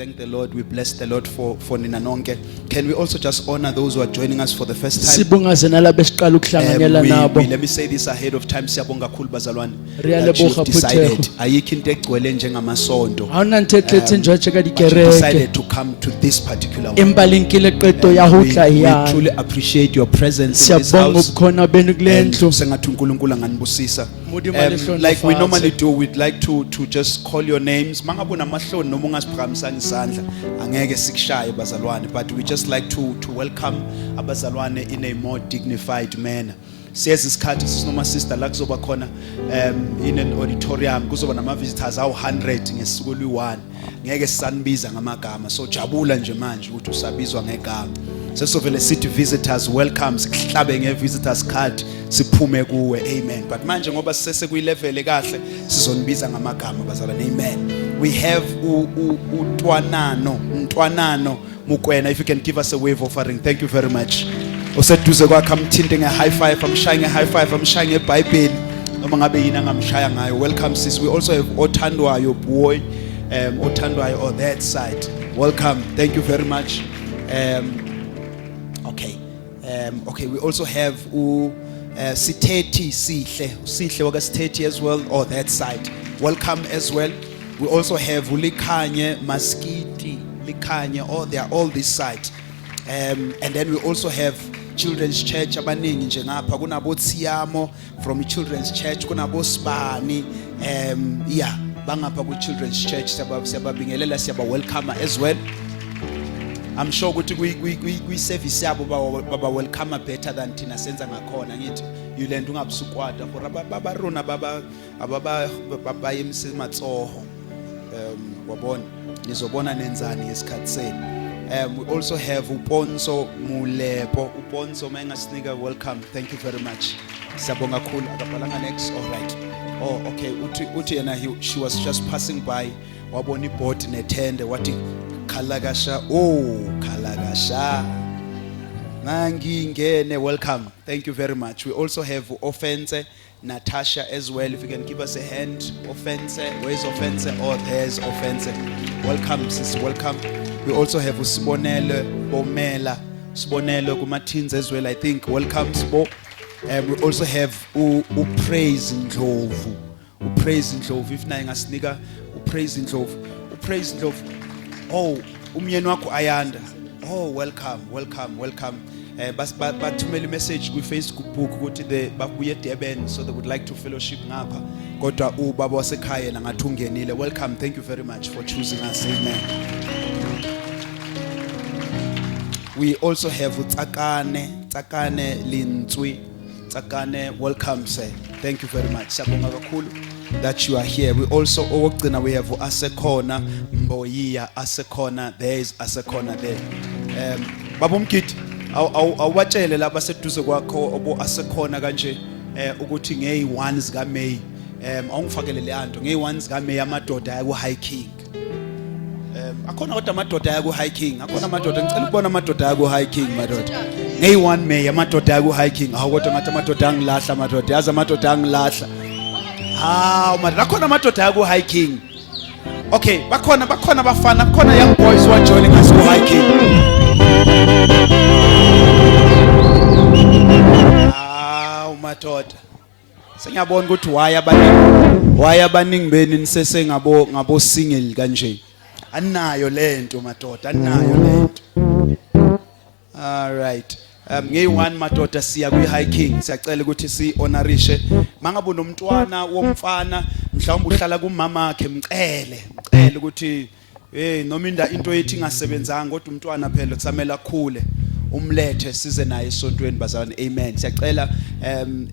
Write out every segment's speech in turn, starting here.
thank the Lord. We bless the Lord for Nina Nonke. Can we also just honor those who are joining us for the first time? Sibongaze nalabo esiqala ukuhlanganyela nabo. Let me say this ahead of time. Siyabonga kakhulu bazalwane. Riyaleboga Decided ayikho into egcwele njengamasonto. Awunanto etletse njwaje ka But you dikereke. decided to come to this particular one. Empa lenkile qeto ya ho tla We ya. truly appreciate your presence in this Siyabonga house. ubukhona benu kule And ndlu. sengathi uNkulunkulu anganibusisa. Modimo lehloni Like we lofatshe. normally do, we'd like to just call your names. Mangabe unamahloni noma ungasiphakamisanga isandla, angeke sikushaye bazalwane, but we just like to welcome abazalwane in a more dignified manner. Siyeza isikhathi sinoma sister la kuzoba khona in an auditorium kuzoba nama visitors awu 100 ngesuku lwi1. Ngeke sisanibiza ngamagama. So jabula nje manje ukuthi usabizwa ngegama. Sesovele sithi visitors welcome, sihlabe ngevisitors card siphume kuwe, amen. But manje ngoba sisese kuyilevel ekahle sizonibiza ngamagama bazalwane, amen. We have Ntwanano Mukwena. If you can give us a wave offering, thank you very much. Useduze kwakhe amthinte nge-high five, amshaya nge-high five, amshaya ngeBhayibheli noma ngabe yini angamshaya ngayo. Welcome sis. We also have Othandwayo boy, Othandwayo on that side. Welcome. Thank you very much. Okay, we also have Sitethi Sihle waka Sitethi as well, or that side. Welcome as well. We also have Ulikhanye Maskiti Likhanye, they are all this side. And then we also have Children's Church abaningi nje ngapha kunabo Tsiyamo from Children's Church, kunabo Sibani bangapha ku Children's Church. Siyababingelela, siyaba welcome as well. I'm sure ukuthi kwi service yabo baba welcome better than thina senza ngakhona ngithi yilento ungabusukwada for baba rona baba yemsematsoho wabona nizobona nenzani ngesikhathi senu. We also have Uponso Mulepo. Uponso mangasinika welcome. Thank you very much. Siyabonga kakhulu. Akapalanga next. All right. Oh, okay. Uthi yena she was just passing by. Wabona ibhodi nethende wathi Kalagasha. Oh, Kalagasha. Nangingene, welcome. Thank you very much. We also have Offense Natasha as well. If you can give us a hand. Offense. Where is Offense? Oh, there's Offense. Welcome, sis. Welcome. We also have Sibonelo Bomela. Sibonelo Kumatins as well, I think. Welcome, Sbo. We also have Praise Ndlovu. Praise Ndlovu. If na ngasinika Praise Ndlovu. Praise Ndlovu. Oh, umyeni wakho Ayanda. Oh, welcome. Bathumela message ku Facebook ukuthi babuye eDurban, so they would like to fellowship ngapha. Kodwa ubaba wasekhaya na ngathi ungenile. Welcome. Thank you very much for choosing us. Amen. We also have Tsakane Lintswi. Tsakane, welcome, sir. Thank you very much. Siyabonga kakhulu that you are here. We also we have Asekona Mboyiya Asekona. There is Asekona there. Baba Mkiti, awatshele laba seduze kwakho obo Asekona kanje ukuthi ngey1 zika May. Awungifakele le yanto ngey1 zika May amadoda ayi ku hiking. Akhona kodwa amadoda aya ku hiking. Akhona amadoda ngicela ukubona amadoda aya ku hiking madoda. Ngey1 May amadoda aya ku hiking. Hawu kodwa ngathi amadoda angilahla madoda. Yazi amadoda angilahla. Hawu madoda akhona amadoda aya ku hiking. Okay, bakhona bafana, bakhona young boys who are joining us ku hiking. Hawu madoda. Sengiyabona ukuthi why abaningi beni nisese ngabo single kanje. Anayo lento madoda, anayo lento. All right. Ngey1 madoda siya ku hiking. Siyacela ukuthi si honorishe. Mangabe unomntwana womfana, mhlawumbe uhlala kumama wakhe, mcele ukuthi noma into ethi ingasebenzanga kodwa umntwana phela kusamela khule. Umlethe size naye esontweni bazalwane. Amen. Siyacela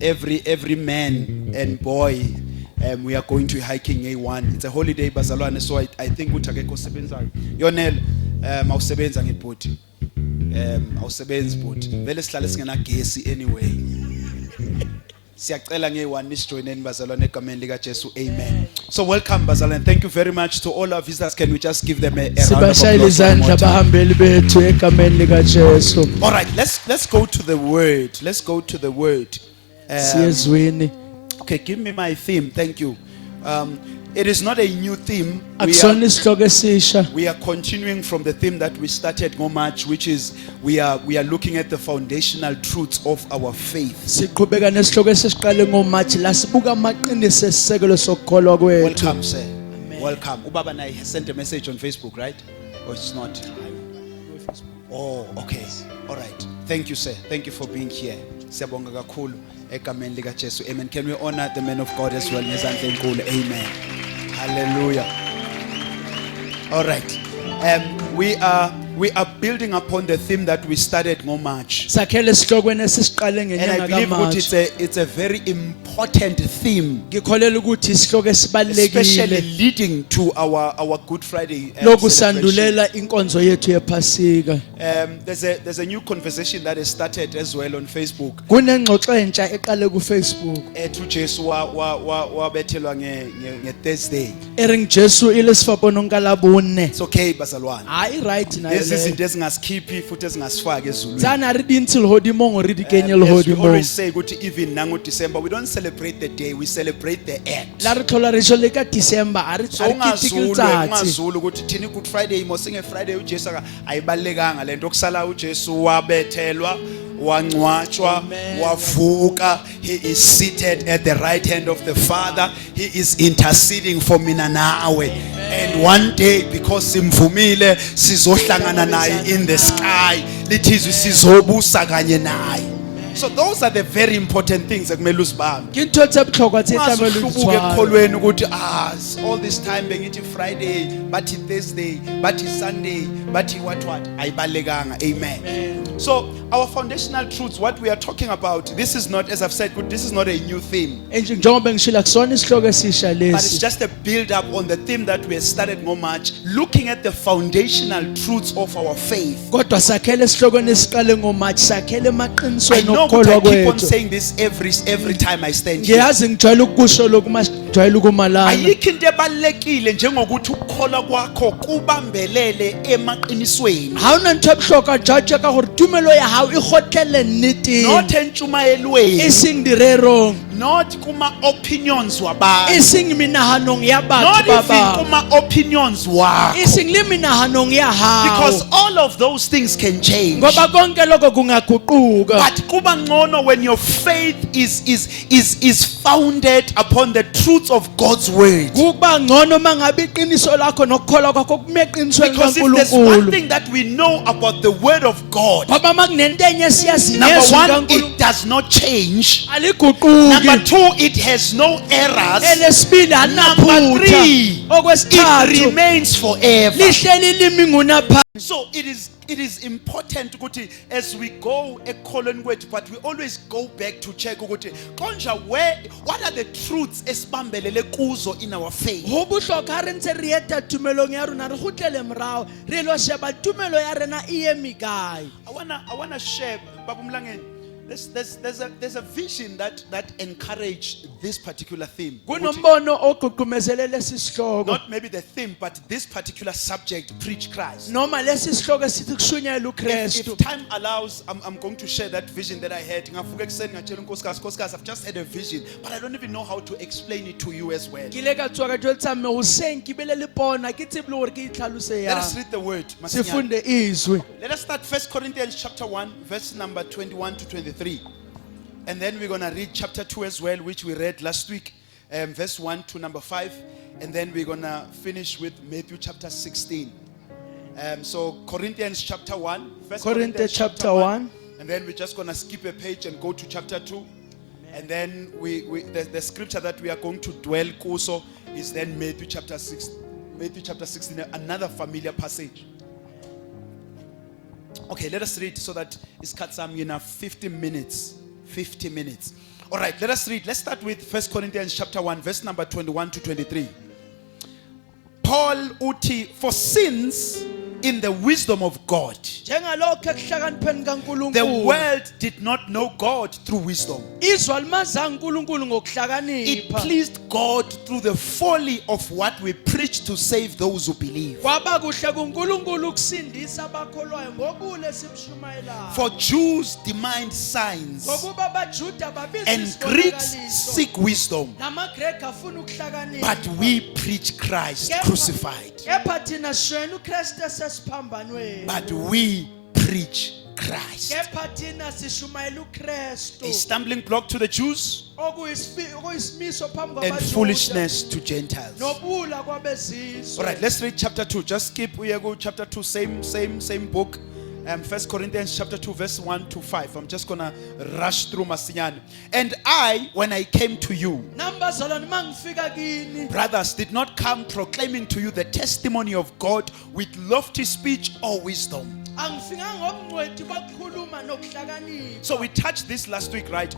every man and boy we are going to hiking ngey1. It's a holiday bazalwane, so I think ukuthi akekho osebenzayo. Yonela awusebenza ngebhodi. Awusebenzi bhodi. Vele sihlale singena gesi anyway. Siyacela ngey1 nisijoineni bazalwane egameni lika Jesu. Amen. So welcome bazalwane. Thank you very much to all our visitors. Can we just give them a round of applause? Sibashayela bahambeli bethu egameni lika Jesu. All right, let's go to the word. Let's go to the word. Siyezwini. Okay, give me my theme. Thank you. It is not a new theme. Akusona isihloko esisha. We are continuing from the theme that we started go March, which is we are looking at the foundational truths of our faith. Siqhubeka nesihloko esesiqale ngoMatch la sibuka amaqiniso esisekelo sokukholwa kwethu. Welcome, sir. Welcome. Ubaba naye sent a message on Facebook, right? Or it's not? Oh, okay. All right. Thank you, sir. Thank you for being here. Siyabonga kakhulu egameni lika Jesu. Amen. Can we honor the man of God as well? Ngezandla enkulu. Amen. Hallelujah. All right. We are building upon the theme that we started go March. Sakhele esihlokweni esisiqale And I ngenyanga believe kaMatch. it's a very important theme, Ngikholela ukuthi isihloko especially esibalekile leading to our Good Friday lokhu celebration. sandulela inkonzo yethu yephasika. There's a new conversation that has started as well on Facebook. Kunengxoxo entsha eqale ku Facebook. To Jesu wabethelwa nge Thursday. Ering Jesu ilesifapho nonkalabone. It's okay bazalwane. Hayi right na Lezi le. izinto ezingasikhipi futhi ezingasifaki ezulwini. Tsana re dintsel hodimo ngo re di kenye le Yes, we hodimo. always say ukuthi even nango December we don't celebrate the day, we celebrate the act. La re thola re jole ka December a re So kitiki letsatsi. ungazulu ukuthi thina Good Friday mosinge Friday uJesu ayibalekanga lento kusala uJesu wabethelwa wangcwatshwa wavuka. He is seated at the right hand of the Father. He is interceding for mina nawe. And one day because simvumile sizohlangana naye in the sky. Lithizwe sizobusa kanye naye. So those are the very important things ekumele uzibambe. Ke ntho tse botlhokwa tse tlamelo di Ungasuhlubuke tshwara. ekholweni ukuthi all this time bengithi Friday bathi Thursday bathi Sunday bathi what ayibalekanga. Amen. So our foundational truths, what we are talking about, this is not, as I've said, this is not a new theme, Njengoba ngishila kusona isihloko esisha but it's lesi. just a build up on the theme that we have started more much, looking at the foundational truths of our faith. Kodwa sakhele isihlokweni esiqale ngoMatch sakhele I emaqiniso know that I nokukholwa keep on kwethu. saying this every time I stand here. Ngiyazi ngijwayele ukusho lokhu masijwayele ukumalana. Ayikho into ebalekile njengokuthi ukukholwa kwakho kubambelele emaqinisweni. Hauna ntho bohlokwa jaja ka gore tumelo ya hao e gotlele nneteng. Not entshumayelweni, Ising direrong. not kuma opinions wabantu, Ising minahanong ya not batho ba even bang. kuma opinions wakho, Ising le minahanong ya hao. because all of those things can change. Ngoba konke lokho kungaguquka. But kuba ngcono when your faith is founded upon the truths of God's word. Kuba ngcono mangabe iqiniso lakho nokukholwa kwakho kumeqinisweni Because if there's one kaNkulunkulu. thing that we know about the word of God, Ngoba makunento enye siyazi number ngezwi one, kaNkulunkulu it does not change. aliguquki. Number two, it has no errors. Elesibili Number anaphutha. three, it Okwesithathu remains forever. lihleli limi ngunapha. So it is important ukuthi as we go ekholweni kwethu, but we always go back to check ukuthi konja what are the truths esibambelele kuzo in our faith. Ho bohlokwa re ntse re eta tumelong ya rona re gotlele morao re lo sheba tumelo ya rena e eme kae. I wanna share Baba Mlangeni. There's a vision that encouraged this particular theme. Kunombono oguqumezelele lesi sihloko. Not maybe the theme, but this particular subject, preach Christ. Noma lesi sihloko sithi kushunyayela uKristu. If time allows, I'm going to share that vision that I had. Ngavuka ekuseni ngatshela uNkosikazi, Nkosikazi, I've just had a vision, but I don't even know how to explain it to you as well. Kile ka tswa ka jwetsa me Hussein ke bele le pona ke tsebile gore ke itlhalose Let ya. us read the word. Masinyane. Sifunde izwi. Let us start 1 Corinthians chapter 1, verse number 21 to 23. And then we're going to read chapter 2 as well, which we read last week, verse 1 to number 5. And then we're going to finish with Matthew chapter 16. So Corinthians chapter 1. Corinthians chapter 1. And then we're just going to skip a page and go to chapter 2. And then the scripture that we are going to dwell also is then Matthew chapter 6. Matthew chapter 16, another familiar passage. Okay, let us read so that it's cut some 50 minutes. 50 minutes. All right, let us read. Let's start with 1 Corinthians chapter 1, verse number 21 to 23. Paul uti, for since in the wisdom of God. njengalokho ekuhlakanipheni The kaNkulunkulu world did not know God through wisdom. izwe alimazanga uNkulunkulu It ngokuhlakanipha pleased God through the folly of what we preach to save those who believe. kwaba kuhle kuNkulunkulu ukusindisa abakholwayo ngokule simshumayelayo For Jews demand signs ngokuba abaJuda babiza and Greeks isibonakaliso seek wisdom, namaGreki afuna ukuhlakanipha but we preach Christ crucified. kepha thina shwena uKristu esesiphambanweni But we preach Christ. kepha thina sishumayela uKristu A stumbling block to the Jews okuyisimiso phambi and kwabaJuda foolishness to Gentiles. nobula kwabezizwe All right, let's read chapter 2. Just skip, we go chapter 2, same book. 1 Corinthians chapter 2, verse 1 to 5. I'm just going to rush through Masinyane. And I, when I came to you, nambazalwane mangifika kini brothers, did not come proclaiming to you the testimony of God with lofty speech or wisdom. angifikanga ngobungcweti bakukhuluma nokuhlakanipha So we touched this last week, right?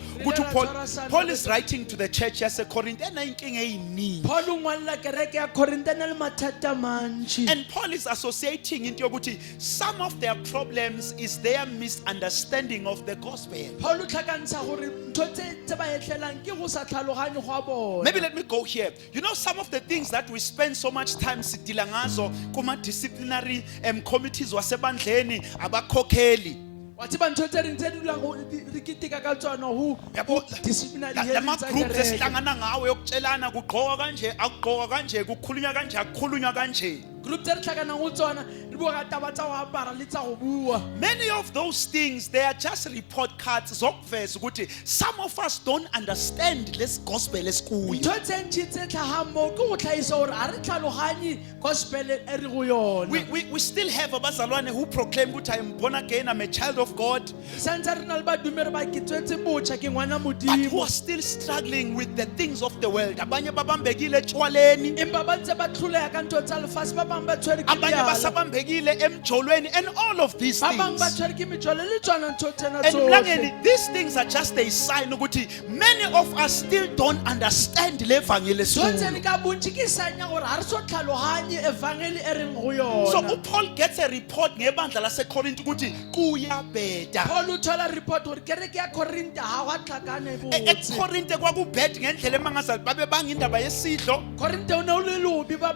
Paul is writing to the church as a Corinthian. Paul ungwalela kereke ya Korinte na le mathata mantši And Paul is associating into yokuthi some of their problems is their misunderstanding of the gospel. Paul o tlhakantsha gore ntho tse ba etlelang ke go sa tlhaloganye go a bona Maybe let me go here. You know, some of the things that we spend so much time sidila ngazo kuma-disciplinary committees wasebandleni abakhokheli. wa tseba ntho tse ding tse di dulang re ketika ka tsona ho Yabo, disciplinary la hearings tsa ma-groups kereke. esihlangana ngawo yokutshelana kugqokwa kanje akugqokwa kanje kukhulunywa kanje akukhulunywa kanje. group tse re tlhakanang go tsona re bua ka taba tsa go apara le tsa go bua Many of those things, they are just report cards zokuveza ukuthi some of us don't understand this gospel esikuyo. ntho tse ntši tse tlhagang moo ke go tlhaisa gore ga re tlhaloganye gospel e re go yona We still have abazalwane who proclaim ukuthi I am born again, I'm a child of God, santse re na le badume re ba ke tswetse botšha ke ngwana but who modimo are still struggling with the things of the world. Abanye babambekile etshwaleni, empa ba ntse ba tlholega ka ntho tsa lefase ba bangwe ba tshwere ke abanye meala basabambekile emjolweni, and all of these ba bangwe ba things. tshwere ke mejolo le tsona ntho tsena And tsohle mlangeni, these things are just a sign ukuthi many of us still don't understand le evangeli ntho esikuyo. tsene ka bontši ke sanya gore ga re so tlhaloganye evangeli e reng go So yona uPaul gets a report ngebandla laseKorinte ukuthi kuyabheda. paul o thola report gore kereke ya korinte ga go a tlhakane botse eKorinte kwakubheda ngendlela emangazali babe bangindaba yesidlo. korinte o ne o le lobi ba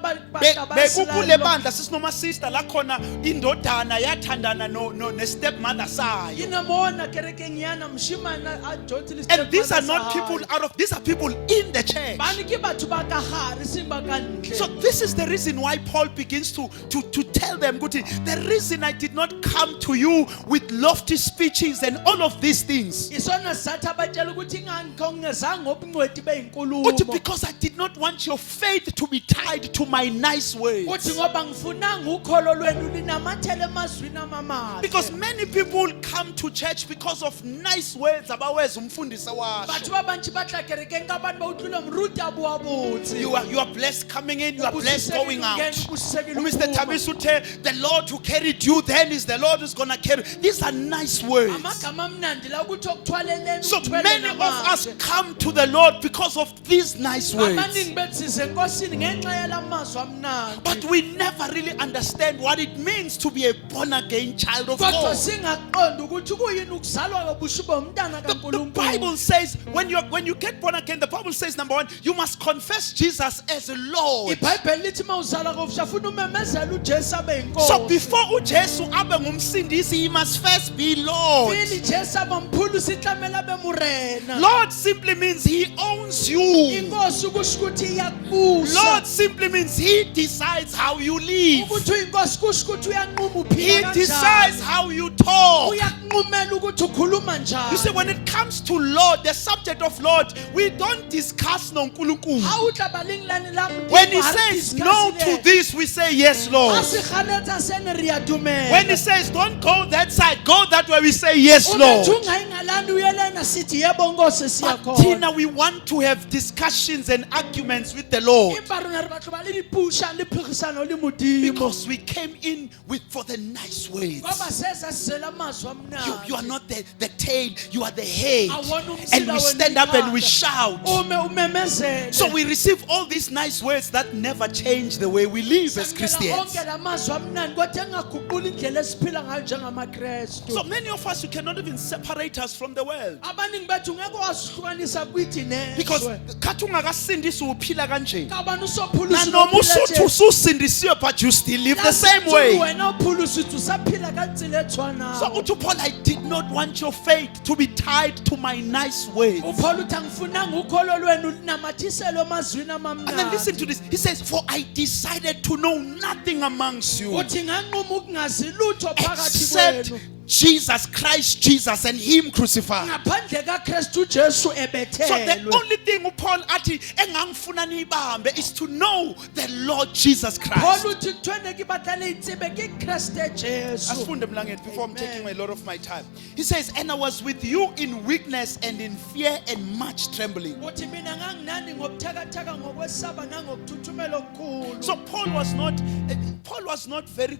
Bekukule bandla sisinomasista la khona indodana yathandana ne-stepmother sayo. inamona kerekeng yana moshimana a jotse le And these are stepmother not sa people hae. out of, these are people in the church. bane ke batho ba ka gare seng ba ka So ntle this is the reason why Paul begins to tell them, the reason I did not come to you with lofty speeches and all of these things, isona satha batshela ukuthi ngangizange obungcweti uthi beyinkulumo because I did not want your faith to be tied to my nice words. uthi ngoba ngifunanga ukholo lwenu linamathele emazwini amamahle Because many people come to church because of nice words abaweza umfundisi batho washo. ba bantši ba tla kerekeng ka bane ba utlwile moruti a boa botse You are blessed coming in, you are blessed going out. Ubusisekile Mr. ukuphuma. Tabisu uthe, the Lord who carried you then is the Lord who's going to carry. These are nice words. amagama amnandi la ukuthi okuthwaleleni So uthwele many of us namahle. come to the Lord because of these nice words. abaningi bethu size enkosini ngenxa yala mazwi amnandi But we never really understand what it means to be a born again child of kodwa God. singaqondi ukuthi kuyini ukuzalwa kabusha ube umntana The kaNkulunkulu Bible says when you get born again, the Bible says number one, you must confess Jesus as a Lord. ibhayibheli lithi uma uzalwa kabusha funa umemezela ujesu abe So yinkosi before uJesu abe ngumsindisi, he must first be Lord. fili jesu abe mphulusi tlamela abe morena Lord simply means he owns you. inkosi kusho ukuthi iyakubusa Lord simply means he decides how you live. ukuthi uyinkosi kusho ukuthi uyanquma He uphila decides kanjani how you talk. uyakunqumela ukuthi ukhuluma You see, njani when it comes to Lord, the subject of Lord, we don't discuss nonkulunkulu. ha o tla balingilane la Modimo, When he ha re says no discuss to le. this, we say yes, Lord. Ha se ganetsa sene re a dumela. When he says don't go that side, go that way, we say yes, Uma Lord. thunga ingalandi uyelena sithi yebo Nkosi But siyakhona Tina, we want to have discussions and arguments with the Lord empa rona re batlo ba le dipusha le phegisano le Modimo because we came in for the nice words. Ngoba sesasizela amazwi You are amnandi. not the tail, you are the head. Awona And umsila we wena stand up and we ikhanda. shout. Umemezele. So we receive all these nice words that never change the way we live as Samkela Christians. onke la mazwi amnandi kodwa engaguquli indlela esiphila ngayo njengamaKristu. So many of us, you cannot even separate us from the world. Abaningi bethu ngeke wasihlukanisa kwithi Because nezwe. khathi ungakasindisi uphila kanje. Kabani usophula Nanoma usuthu ususindisiwe, but you still live the same way. Wena uphula usithi usaphila kanzile ethwanayo. So uthi Paul, I did not want your faith to be tied to my nice words. uPaul uthi angifunanga ukholo lwenu linamathiselwe emazwini And then listen amamnandi. to this. He says, for I decided to know nothing amongst you Uthi nganquma ukungazi lutho phakathi except kwenu Jesus Christ, Jesus and Him crucified. ngaphandle kaKristu Jesu So the ebethelwe. only thing Paul athi engangifuna niyibambe is to know the Lord Jesus Paul Christ. uthi kuthwene kibahlale intsibe kiKristu Jesu. Asifunde mlangeni before I'm Amen. taking a lot of my time. He says, and I was with you in weakness and in fear and much trembling. Uthi mina nganginani ngobuthakathaka ngokwesaba nangokuthuthumela okukhulu. So Paul was not very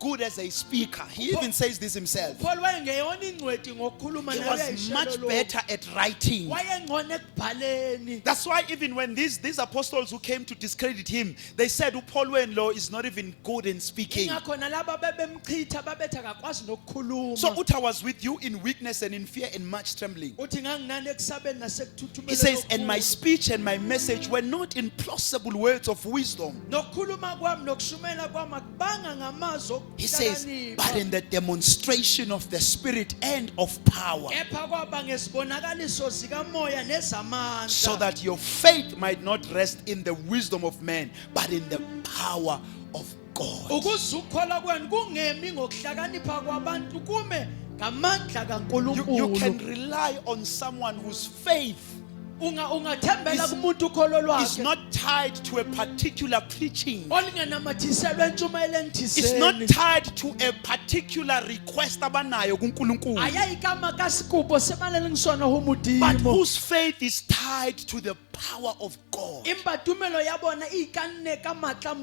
good as a speaker. He even says this himself. Paul wayengeyona ingcweti ngokukhuluma He naye was uyayishelo much lokhu. better at writing. Wayengcono ekubhaleni. That's why even when these apostles who came to discredit him, they said, Paul Law is not even good in speaking. Ingakho nalabo bebemchitha babethi akakwazi nokukhuluma. So Uta was with you in weakness and in fear and much trembling. Uthi nganginani ekusabeni nasekuthuthumela. He says, and my speech and my message were not in plausible words of wisdom. nokukhuluma kwami nokushumela kwami akubanga ngamazwi He says, okuhlakanipha. but in the demonstration of the Spirit and of power, Kepha kwaba ngesibonakaliso zikamoya nezamandla. so that your faith might not rest in the wisdom of man, but in the power of God. ukuze ukukholwa kwenu kungemi ngokuhlakanipha kwabantu kume ngamandla You can kaNkulunkulu. rely on someone whose faith Ungathembela is- kumuntu ukholo is lwakhe not tied to a particular preaching. olungenamathiselwe entshumayeleni It's not thiseni. tied to a particular request abanayo kuNkulunkulu, Ayayikama kasikubo sebalele ngisona but humudimo. whose faith is tied to the power of God. Impa tumelo ya bona ikanne ka matla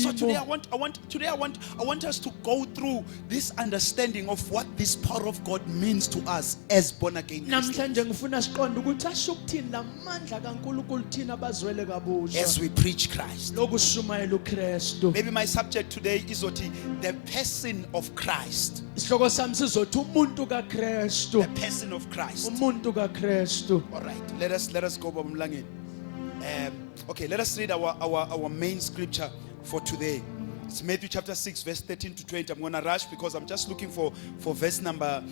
So today modimo. I want us to go through this understanding of what this power of God means to us as born again Christians. Namhlanje ngifuna siqonde ukuthi asho ukuthini lamandla kaNkulunkulu thina abazwele kabusha. As we preach Christ. Lokushumayela uKristu. Maybe my subject today is the person of Christ. Isihloko sami sizothi umuntu kaKristu. The person of Christ. Umuntu kaKristu. All right, let us go Babamlangeni. Okay, let us read our main scripture for today. It's Matthew chapter 6, verse 13 to 20. I'm going to rush because I'm just looking for verse number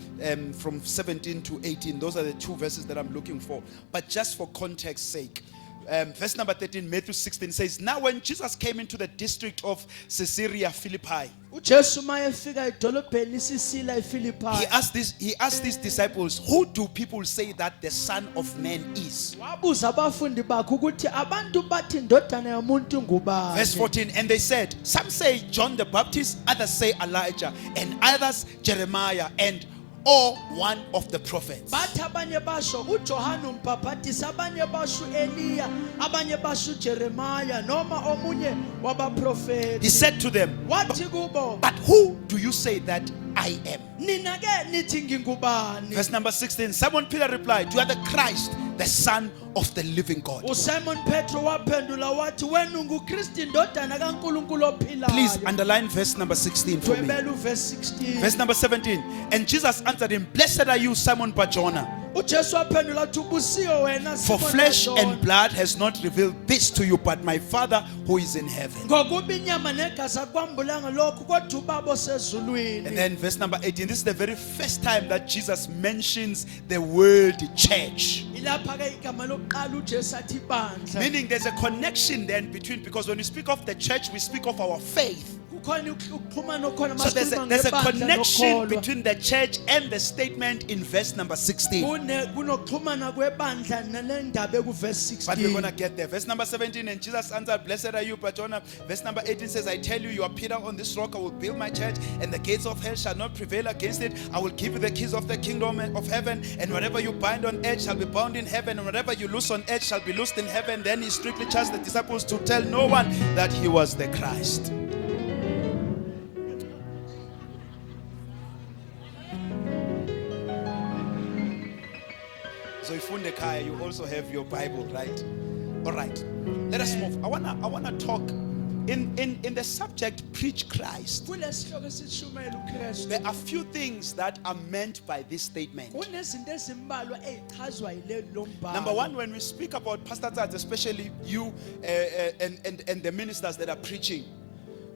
from 17 to 18. Those are the two verses that I'm looking for. But just for context sake, verse number 13, Matthew 16 says, now when Jesus came into the district of Caesarea Philippi, uJesu mayefika edolobheni isisila eFilipi. he asked these disciples, who do people say that the Son of Man is? Wabuza abafundi bakhe ukuthi abantu bathi indodana yomuntu ngubani. Verse 14, and they said, some say John the Baptist, others say Elijah, and others Jeremiah, or one of the prophets. Bathi abanye basho uJohane umbhaphatisi, abanye basho Eliya, abanye basho Jeremiah noma omunye He wabaprofeti. said to them, Wathi kubo, but who do you say that I am? nina ke nithi ngingubani? Verse number 16, Simon Peter replied, you are the Christ, the Son of the living God. uSimon Petro waphendula wathi wena unguKristu indodana kaNkulunkulu Please ophilayo. underline verse number 16 for me. Dwebela uverse 16. Verse number 17, and Jesus answered him, blessed are you, Simon Barjona, uJesu waphendula wathi ubusiwe wena for Simon flesh Barjona. and blood has not revealed this to you, but my Father who is in heaven. ngokuba inyama negazi akwambulanga lokhu kodwa ubaba osezulwini. And then verse number 18, this is the very first time that Jesus mentions the word church. Ilapha ke igama lokuqala uJesu athi bandla. Meaning there's a connection then between, because when we speak of the church, we speak of our faith. Kukhona ukuxhumana okhona So there's a ngebandla connection nokholwa. between the church and the statement in verse number 16. Kunokuxhumana kwebandla nale ndaba ekuverse But we're going to 16. get there. Verse number 17, and Jesus answered, blessed are you, Barjona. Verse number 18 says, I tell you, you are Peter, on this rock I will build my church, and the gates of hell shall not prevail against it. I will give you the keys of the kingdom of heaven, and whatever you bind on earth shall be bound in heaven, and whatever you loose on earth shall be loosed in heaven. Then he strictly charged the disciples to tell no one that he was the Christ. So ifunde ekhaya, you also have your Bible, right? All right. Let us move. I wanna talk in the subject preach Christ. Kulesihloko sishumayela uKristu. There are few things that are meant by this statement. Kunezinto ezimbalwa ezichazwa yilelo mbhalo. Number one, when we speak about Pastor Tats, especially you and the ministers that are preaching,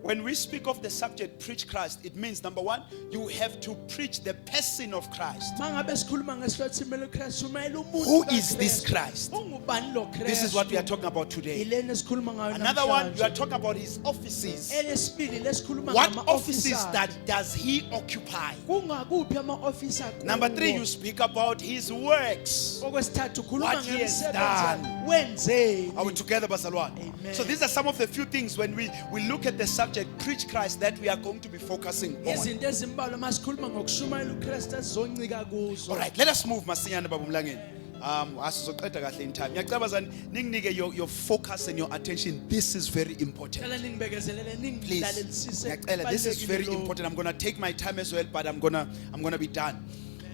when we speak of the subject preach Christ, it means number one, you have to preach the person of Christ. Mangabe sikhuluma ngesihloko simele uKristu, umayela umuntu Who kaKristu. is this Christ? Ungubani lo Kristu? This is what we are talking about today. Yilena esikhuluma ngayo Another one, namhlanje. you are talking about his offices. Elesibili lesikhuluma What ngama offices officers. that does he occupy? Kungakuphi ama-officer kuwo? Number three, you speak about his works. Okwesithathu ukhuluma What he has ngemisebenzi done. yakhe. Wenzeni? Are we together, Basalwan? Amen. So these are some of the few things when we look at the subject preach Christ that we are going to be focusing on. Izinto ezimbalwa masikhuluma ngokushumayela uKristu esizoncika kuzo. All right, let us move masinyane babumlangeni. Asizoqeda kahle in time. Ngiyacela bazani ninginike your focus and your attention. This is very important. Cela ningibekezelele Please. ningidlalelisise. Ngiyacela, this is very Kubalulekile lokhu. important. I'm going to take my time as well, but I'm going to be done.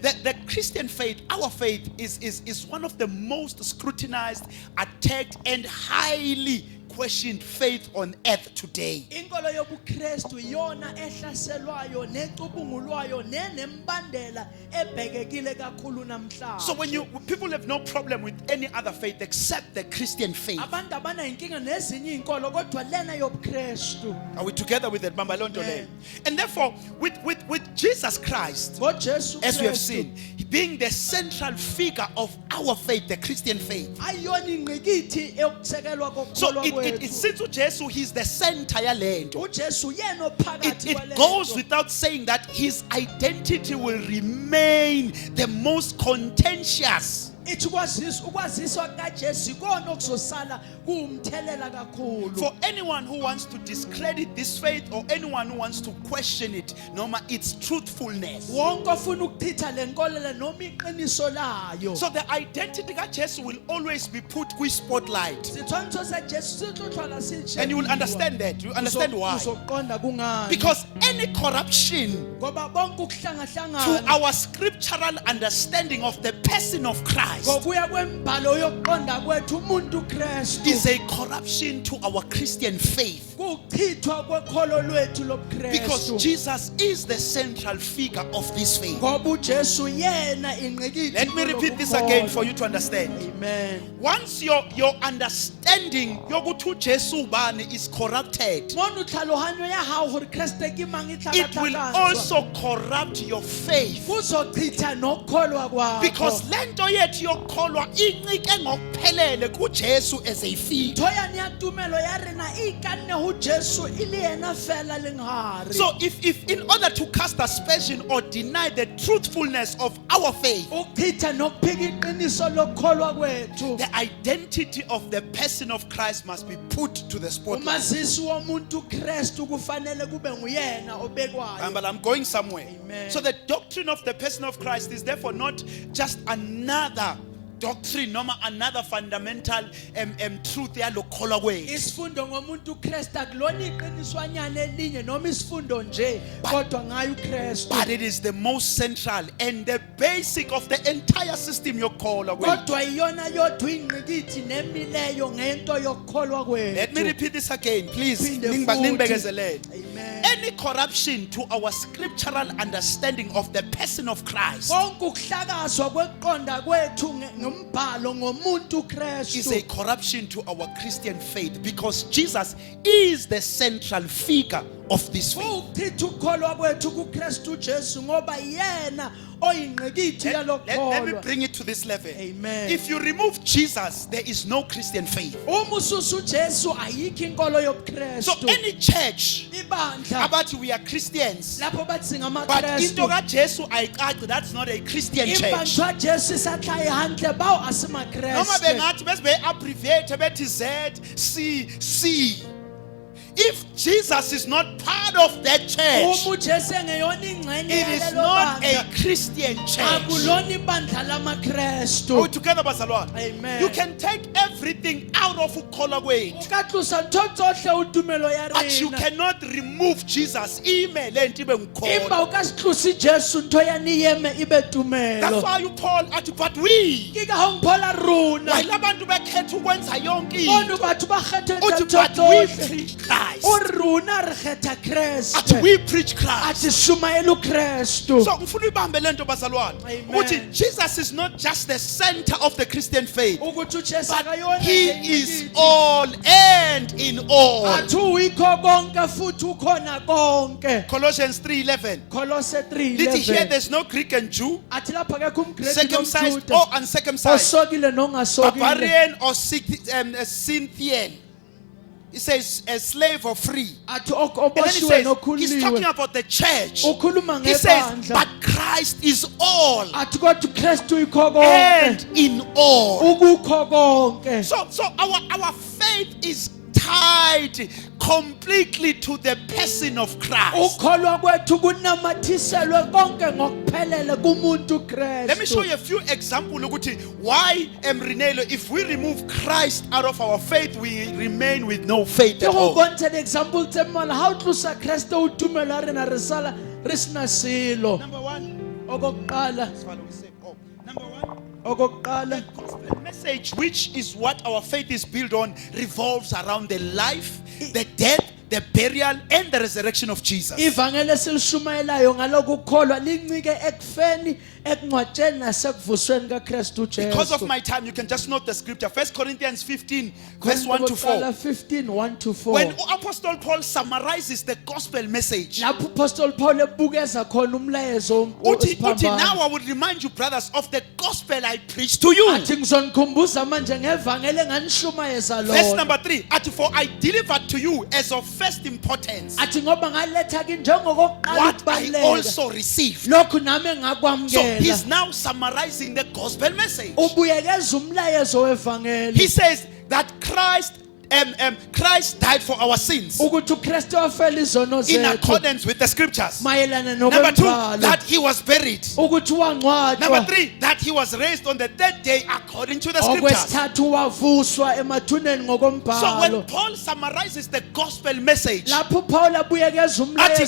The Christian faith, our faith is one of the most scrutinized, attacked and highly questioned faith on earth today. Inkolo yobuKristu iyona ehlaselwayo necubungulwayo nenembandela ebhekekile kakhulu namhlanje. So when people have no problem with any other faith except the Christian faith. abantu abanayinkinga nezinye inkolo kodwa lena yobuKristu. Are we together with that? Mama Lonto Amen. Lane? And therefore, with Jesus Christ, ngoJesu as we have Kristu, seen, being the central figure of our faith, the Christian faith. ayona ingqikithi eyokusekelwa So kokholwa it kwethu. since uJesu, he's the center yalento. uJesu yena ophakathi It kwale goes nto. without saying that his identity will remain the most contentious. ithi ukwaziswa kaJesu ikona okuzosala kuumthelela kakhulu. For anyone who wants to discredit this faith or anyone who wants to question it, noma its truthfulness. wonke ofuna ukuchitha le nkolelo noma iqiniso layo. So the identity of Jesus will always be put with spotlight. sithonto saJesu sithuthwala sitshe. And you will understand that. You understand why? uzoqonda kungani. Because any corruption ngoba bonke to ukuhlangahlangana our scriptural understanding of the person of Christ ngokuya kwembhalo yokuqonda kwethu umuntu uKristu is a corruption to our Christian faith. kuchithwa kwekholo lwethu Because lobuKristu. Jesus is the central figure of this faith. ngoba uJesu yena ingqikithi. Let me repeat this again for you to understand. Amen. Once your understanding yokuthi uJesu ubani is corrupted, Mona utlhaloganyo ya hao gore Kriste ke mang e it will tlhakatlhakantswa. also corrupt your faith. kuzochitha nokukholwa kwakho. Because lento yethu yokholwa incike ngokuphelele kuJesu as a figure. thoyane ya tumelo ya rena e ikanne ho Jesu e le yena fela lenghare. So if in order to cast aspersion or deny the truthfulness of our faith, ukuchitha nokuphika iqiniso lokholwa kwethu. the identity of the person of Christ must be put to the spotlight. umazisi womuntu uKristu kufanele kube nguyena obekwayo. But I'm going somewhere. Amen. So the doctrine of the person of Christ is therefore not just another doctrine, noma another fundamental truth yalokholwa kwethu. isifundo ngomuntu uKristu akulona iqiniswanyana elinye noma isifundo nje kodwa ngayo uKristu. But it is the most central and the basic of the entire system yokholwa kwethu. kodwa iyona yodwa ingqikithi nemileyo ngento yokholwa kwethu. Let me repeat this again, please. Phinde Ningibekezelele. futhi. Amen. Any corruption to our scriptural understanding of the person of Christ konke ukuhlakazwa kweqonda kwethu ngombhalo ngomuntu is a uKristu. corruption to our Christian faith, because Jesus is the central figure of this faith. ukuchitha ukukholwa kwethu kuKristu Jesu ngoba yena oyingqikithi Let me yalokholwa. bring it to this level. Amen. If you remove Jesus, there is no Christian faith. uma ususa uJesu ayikho inkolo So yobuKristu. any church ibandla about we are Christians, lapho bathi but into ngamaKristu. Jesu ayicaci, that's not a Christian church. imbanjwa Jesu isatla ehandle bawo Noma asimaKristu. bengathi bese be abbreviate bethi Z C C. if Jesus is not part of that church, Uma uJesu engeyona ingxenye it is yalelo not bandla, a Christian church. akulona ibandla Are we lamaKristu. together, bazalwane? Amen. You can take everything out of ukholwa kwethu, Ukatlusa ntho tsohle utumelo ya but you rena. cannot remove Jesus. Ime le nto ibe ngukholwa. Imba ukasitlusa iJesu ntho yani yeme ibe That's tumelo. why you Paul athi, but we, Ke ka hong phola rona. while abantu bekhetha ukwenza yonke Bona into, batho ba kgethe uthi, ntho but we tsohle. preach Christ. O rona re kgetha Athi Kriste. we preach Christ. Athi shumaela uKristu. So ngifuna ibambe lento bazalwane. Amen. Ukuthi Jesus is not just the center of the Christian faith, Ukuthi uJesu but akayona he nje is inkithi. all and in all. Athi uyikho konke futhi ukhona konke. Colossians 3:11. Kolose Lithi here 3:11. there's no Greek and Jew, Athi lapha akekho umGreki circumcised nomJuda. or uncircumcised, Osokile nongasokile. barbarian or Scythian. It says a slave or free. Athi And then he oboshiwe says, he's talking nokhuliwe. about the church. Ukhuluma He says, ngebandla. but Christ is all Athi kodwa uKristu uyikho and konke. in all. Ukukho konke. So our faith is tied completely to the person of Christ. Ukholwa kwethu kunamathiselwe konke ngokuphelele kumuntu Let me show uKristu. you a few examples ukuthi why Renelo, if we remove Christ out of our faith, we remain with no faith Ke at go all. bontsha di-example tse mmalwa ha o tlosa Kreste o tumelo ya rena re sala re sena selo. Number one, Okokuqala, number one, okokuqala, the gospel message, which is what our faith is built on, revolves around the life, the death, the burial, and the resurrection of Jesus. ivangeli esilishumayelayo ngalokhu kukholwa lincike ekufeni, ekungcwatsheni nasekuvusweni kaKristu Because of Jesu. my time, you can just note the scripture. 1 Corinthians 15, verse 1 to 4. 15, 1 to 4. When Apostle Paul summarizes the gospel message, Lapho Apostle Paul ebukeza khona umlayezo uthi, now wesiphambano. I would remind you, brothers, of the gospel I preached to you. Athi ngizonikhumbuza manje ngevangeli enganishumayeza Verse lona. number 3, for I delivered to you as of first importance Athi ngoba ngaletha ki njengokokuqala what I ukubaleka. also received. Lokhu nami So engakwamukela. he's now summarizing the gospel message. Ubuyekeza umlayezo wevangeli. He says that Christ died for our sins Ukuthi uKristu wafela izono in zethu accordance with the scriptures. mayelana Number 2, nokwembalo. that he was buried. Ukuthi Number wangcwatshwa. 3, that he was raised on the third day according to the scriptures. Okwesithathu wavuswa emathuneni So when ngokombhalo. Paul summarizes the gospel message, Lapho Paul abuyekeza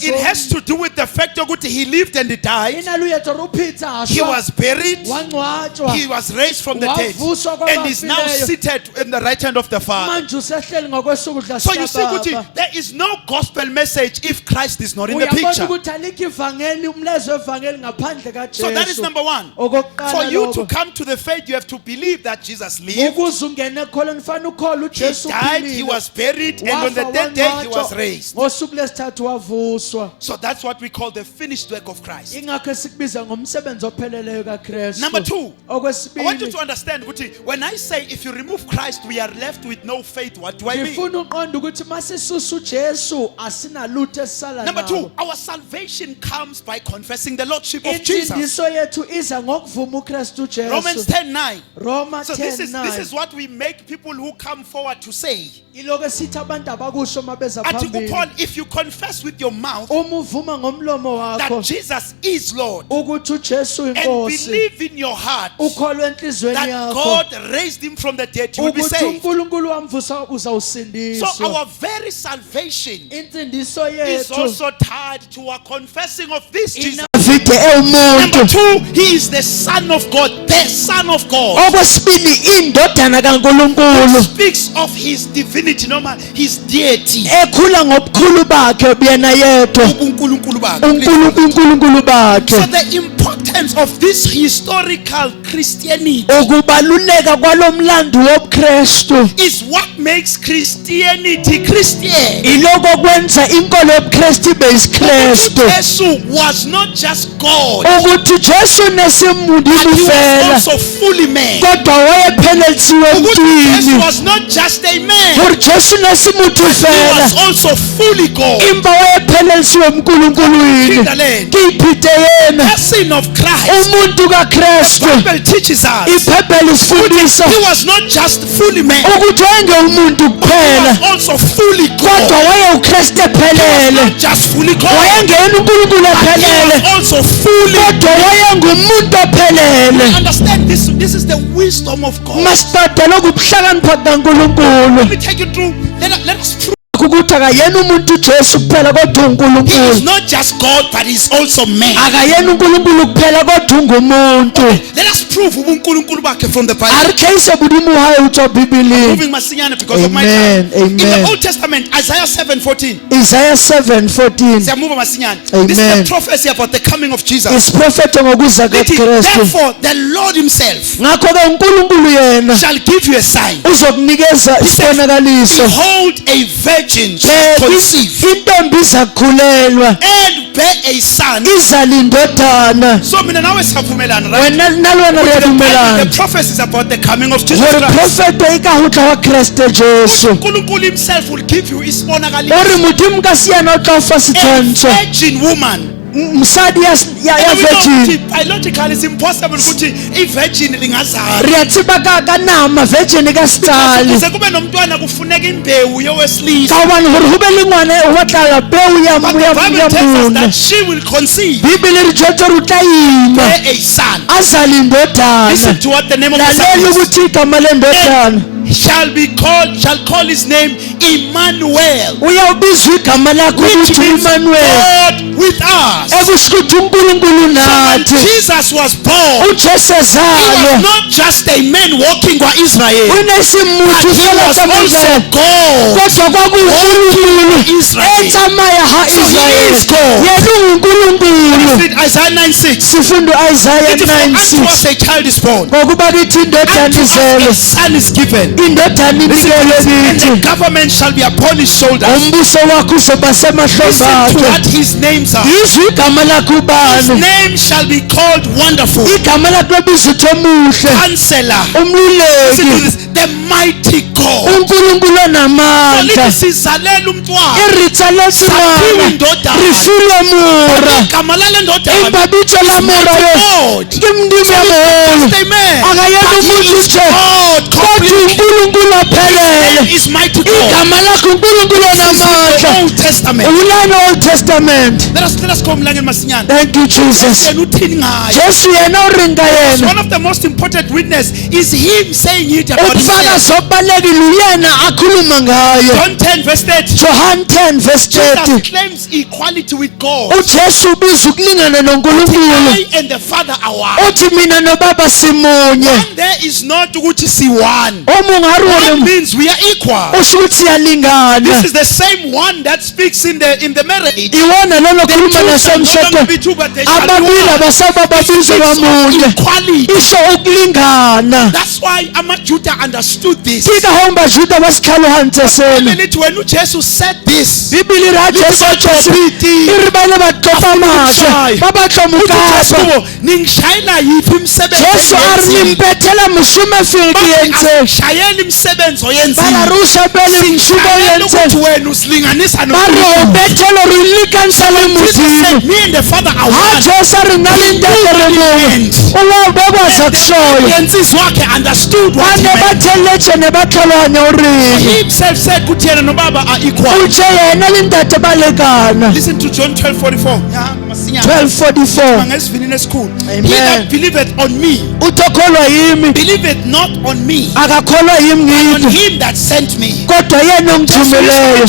it has umlayezo. to do with the fact that he lived and he died, Inaluyetho uPeter he ashwa. was buried, Wangcwatshwa. he was raised from the dead, Wavuswa and is now kwabafileyo. seated in the right hand of the Father. Manje usehleli ngokwesukudla So you see, Guti, sikaBaba. there is no gospel message if Christ is not in the Uyabona picture. ukuthi alikho ivangeli umlezo wevangeli ngaphandle kaJesu. So that is number one. Okokuqala For you to lokho. come to the faith, you have to believe that Jesus lived, Ukuze ungene ekholweni kufanele ukholwe he uJesu died, he uphilile. was buried, and on the Wafa, third day he was wangcwatshwa. raised. Ngosuku lesithathu wavuswa. So that's what we call the finished work of Christ. Ingakho esikubiza ngomsebenzi opheleleyo kaKristu. Number 2, I want you Okwesibili, to understand, Guti, when I say if you remove Christ, we are left with no faith, what do I mean? ngifuna uqonda ukuthi masisusa uJesu asinalutho esisala Number 2, nabo. our salvation comes by confessing the Lordship of Jesus. Insindiso yethu iza ngokuvuma uKristu Romans Jesu. 10:9. Roma So this is 10:9. what we make people who come forward to say. Iloko sithi abantu abakusho mabeza Athi phambili. Paul, if you confess with your mouth Uma uvuma ngomlomo that wakho Jesus is Lord ukuthi uJesu and inkosi, believe in your heart ukholwe enhlizweni that yakho God raised him from the dead, you will be ukuthi saved. uNkulunkulu wamvusa So uzawusindiswa. our very salvation Insindiso is yethu also tied to our confessing of this Jesus. inavide Number ewumuntu. 2, he is the Son of God, the Son of God. Okwesibili indodana kaNkulunkulu Speaks of his divinity, noma his deity. ekhula ngobukhulu bakhe buyena yedwa. ubunkulunkulu bakhe. uNkulunkulu bakhe. So the importance of this historical Christianity Ukubaluleka kwalomlando wobuKristu is what makes Christianity Christian. iloko kwenza inkolo yobuKristu ibe isiKristu. Jesus was not just God, Ukuthi Jesu nesimudi but he was kuphela also fully man. kodwa wayephelelisiwe Jesus emntwini. was not just a man, Ukuthi Jesu nesimuthi he kuphela was also fully God. imba wayephelelisiwe enkulunkuluwini. In the land, Kiphite yena person of Christ, umuntu the kaKristu. Bible teaches us iBhayibheli isifundisa he was not just fully man, ukuthi wayenge umuntu he kuphela was also fully kodwa God. waye uKristu He was ephelele not just fully God, wayengena uNkulunkulu but he ephelele was also fully. kodwa wayengumuntu ephelele Understand this? This is the wisdom of God. masiqede lokubuhlakanipha kaNkulunkulu Let me take you through. Let us prove ukuthi akayena umuntu uJesu kuphela kodwa he is uNkulunkulu not just God, but he is also man. akayena uNkulunkulu kuphela kodwa ungumuntu Let us prove ubunkulunkulu bakhe from the Bible. arikhayise budimo hayo utswa bibelini Moving masinyane because of my Amen, time. In the amen. Old Testament, Isaiah 7:14. Isaiah 7:14 Siyamuva masinyane. This is Amen. the prophecy about the coming of Jesus. isiprofeto ngokuza Lithi, kaKristu therefore, the Lord himself ngakho ke uNkulunkulu yena shall give you a sign. uzokunikeza He said, isibonakaliso behold, a virgin shall conceive intombi izakhulelwa and bear a son. izala indodana So mina nawe siyavumelana, right? wena nalwena The riyadumelana prophecy is about the coming of Jesus gore Christ. profeto ikahutla wa Kriste Jesu uNkulunkulu himself will give you isibonakaliso. ore modimo ka se yena o tla o fa A setshwantsho virgin woman. mosadi ya And we know virgin ukuthi biologically it's impossible ukuthi i-virgin lingazala. re a tseba ka nama virgin e ka se tsale Ukuze kube nomntwana kufuneka imbewu yowesilisa. ka gobane gore go be le ngwana o batlaga peu ya But the Bible tells us mona that she will conceive, bibele re jwetse re o tla ima bear a son. a zale indodana Listen to what the name of the son laleli is. ukuthi igama lendodana Shall call his name Emmanuel, uyawubizwa igama lakho which ukuthi means uImmanuel God with us. ekusho ukuthi uNkulunkulu So when nathi Jesus was born, uJesu he was ezalwa not just a man walking kwa Israel, unesimuthu but he fela was also samandla God. kodwa kwakuNkulunkulu Israel. etsamaya ha So he Israel is God. yena unguNkulunkulu Read Isaiah 9:6. sifunda Isaiah It is for unto 9:6 us a child is born, ngokuba lithi indodana unto us a izelwe son is given. indodana Listen to inikelwe this, and kithi the government shall be upon his shoulders. umbuso wakho uzoba semahlombe Listen to akhe what his names are. yizwe igama lakho His ubani name shall be called Wonderful, igama lakho lebizwa uthi omuhle Counselor. Listen to umluleki this, the mighty God. uNkulunkulu So onamandla lithi sizalela umntwana. iritsa Saphiwe lesimwana indodana. rifile mura Igama lale ndodana imbabitso la mura mighty yo God. ke mndimi yameholo Just amen. akayena But he umuntu is nje God kodwa completely. uNkulunkulu ophelele Name is mighty God. igama lakho uNkulunkulu This is onamandla the Old Testament. ulana Old Testament Let us go mlangeni masinyane. thank you Jesus Yena uthini ngayo? Jesu yena uringa yena One of the most important witness is him saying it about himself. ubufakazi obalekile uyena akhuluma ngayo John 10 verse 30. John 10 verse Jesus 30 claims equality with God. uJesu ubiza ukulingana noNkulunkulu I and the Father are one. uthi mina nobaba simunye And there is not ukuthi si one. uma One ungarore means we are equal. usho ukuthi siyalingana This is the same one that speaks in the marriage. iwona lona The khuluma two shall no nasemshado longer be two, but they shall be ababili one. abasaba babizwe Speaks of bamunye equality. isho ukulingana That's why amaJuda understood this. tika homba juda basikhalo hantseseni Lithi when uJesu said this, bibili ra Jesu Lithi iribale batlopa mahlo babatlo uJesu mokapa kubo, ningishayela yiphi imisebenzi Jesu a re engiyenzile?" nimpethela mošomo feng ke yentseng Shayela imisebenzi ba re oyenzile. re o shapele mošomo o Shayela ukuthi yentseng wena usilinganisa ba re o noNkulunkulu. bethele re lekanisa le Jesus modimo said, me and the Father are ha one. Jesu a re nna le ntate re mongwe o wa bekwaza kushoyo Yenzisi wakhe understood ba what he ne ba meant. theletse ne ba tlhaloganya o reng He himself said ukuthi yena nobaba are equal. utshe yena le ntate ba lekana Listen to John 12:44. Yeah, masinyane. 12:44 Ngesivinini esikhulu. Amen. He that believeth on me, utokholwa yimi believeth not on me, akakholwa yimi on ngidwa him that sent me. kodwa yena ongithumeleyo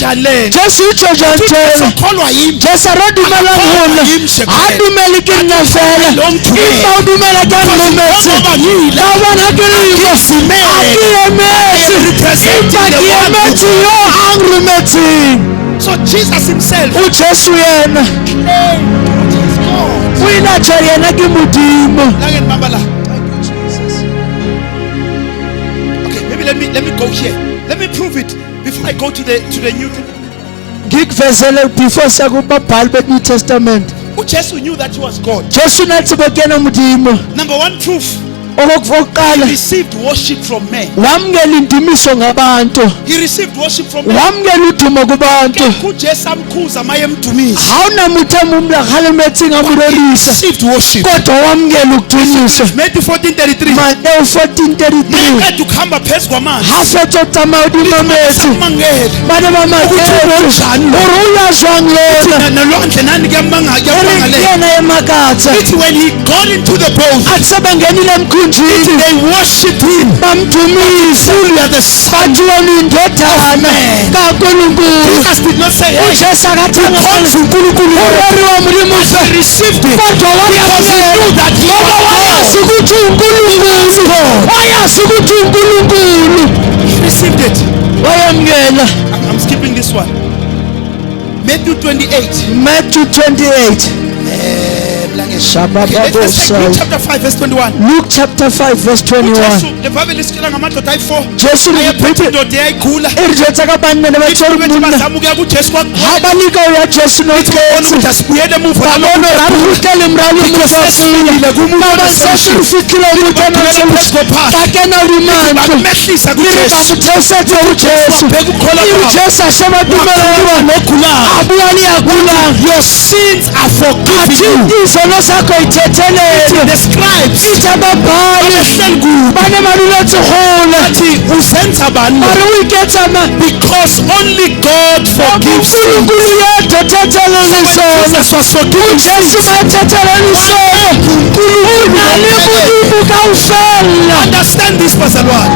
Jesu utsho jantshela Sokholwa yimi. Jesu a re o dumela ngona ha dumele ke nna fela empa o dumela ke nrometse Ngoba ngile. ka bona ke lemo a ke emetse empa ke emetse yo a nrometseng So Jesus himself ujesu yena claimed that he is God. o ile a tjho yena ke modimo Langeni bamba la. Okay, maybe let me go here. Let me prove it before I go to the New ngikuvezele before siya kubabhali be-New Testament uJesu knew that he was God. Jesu nathi bokena modimo Number one proof. He okokuqala received worship from men. wamukela indumiso ngabantu, He received worship from men. wamukela udumo kubantu. kuJesu amkhuza maye emdumisa. Hawunamuthe mumla halemethi ngamurerisa Received worship. kodwa wamukela ukudunyiswa. Matthew 14:33. Matthew 14:33 Maqeda ukuhamba phezu kwamanzi. hafetho tsamaya udimo methu Samangele. bana bamakethu uruyazwa ngilena Nalondle nani kuyamangala. yena emakatha It's when he got into the boat. athi sebengenile emkhunjini They worshipped him. bamdumise You are the son. bathi wena indodana man. kaNkulunkulu. Jesus did not say, hey, uJesu akathanga Ukhonza uNkulunkulu. urariwa umlimo He received it. kodwa Because he knew that he ngoba wayazi was ukuthi uNkulunkulu wayazi ukuthi uNkulunkulu He received it. wayamkela. I'm skipping this one. Matthew 28. Matthew 28 Okay, let's take Luke chapter 5 verse 21. Luke chapter 5 verse 21 uJesu leBhayibheli lisitshela ngamadoda ayi-4 Jesu ayephethe indoda eyayigula. irijotsa kabanne Bethi nebathorimunna bazama ukuya kuJesu kwakuqala. habalika uya Jesu Bona nokhetsi ukuthi asibuyele emuva babona rarutele mrali Sesifikile kumuntu babasesufikile umuntu phasi. bakena ulimandla Bamehlisa kuJesu. bamuthesetse uJesu Babheka ukukholwa kwabo. uJesu ashabatimela Nogulayo. abuya liyagula Your sins are forgiven you. izono zakho ithethelele The scribes ithi ababhali babehleli kude. banemaluletsihole Bathi uzenza bani lo? bari uyiketsama Because only God forgives you. uNkulunkulu yedwa othethelele isono Jesus was forgiven uJesu sins. bayethethelele isono unalimulimu kawufela Understand this, Pastor Lord.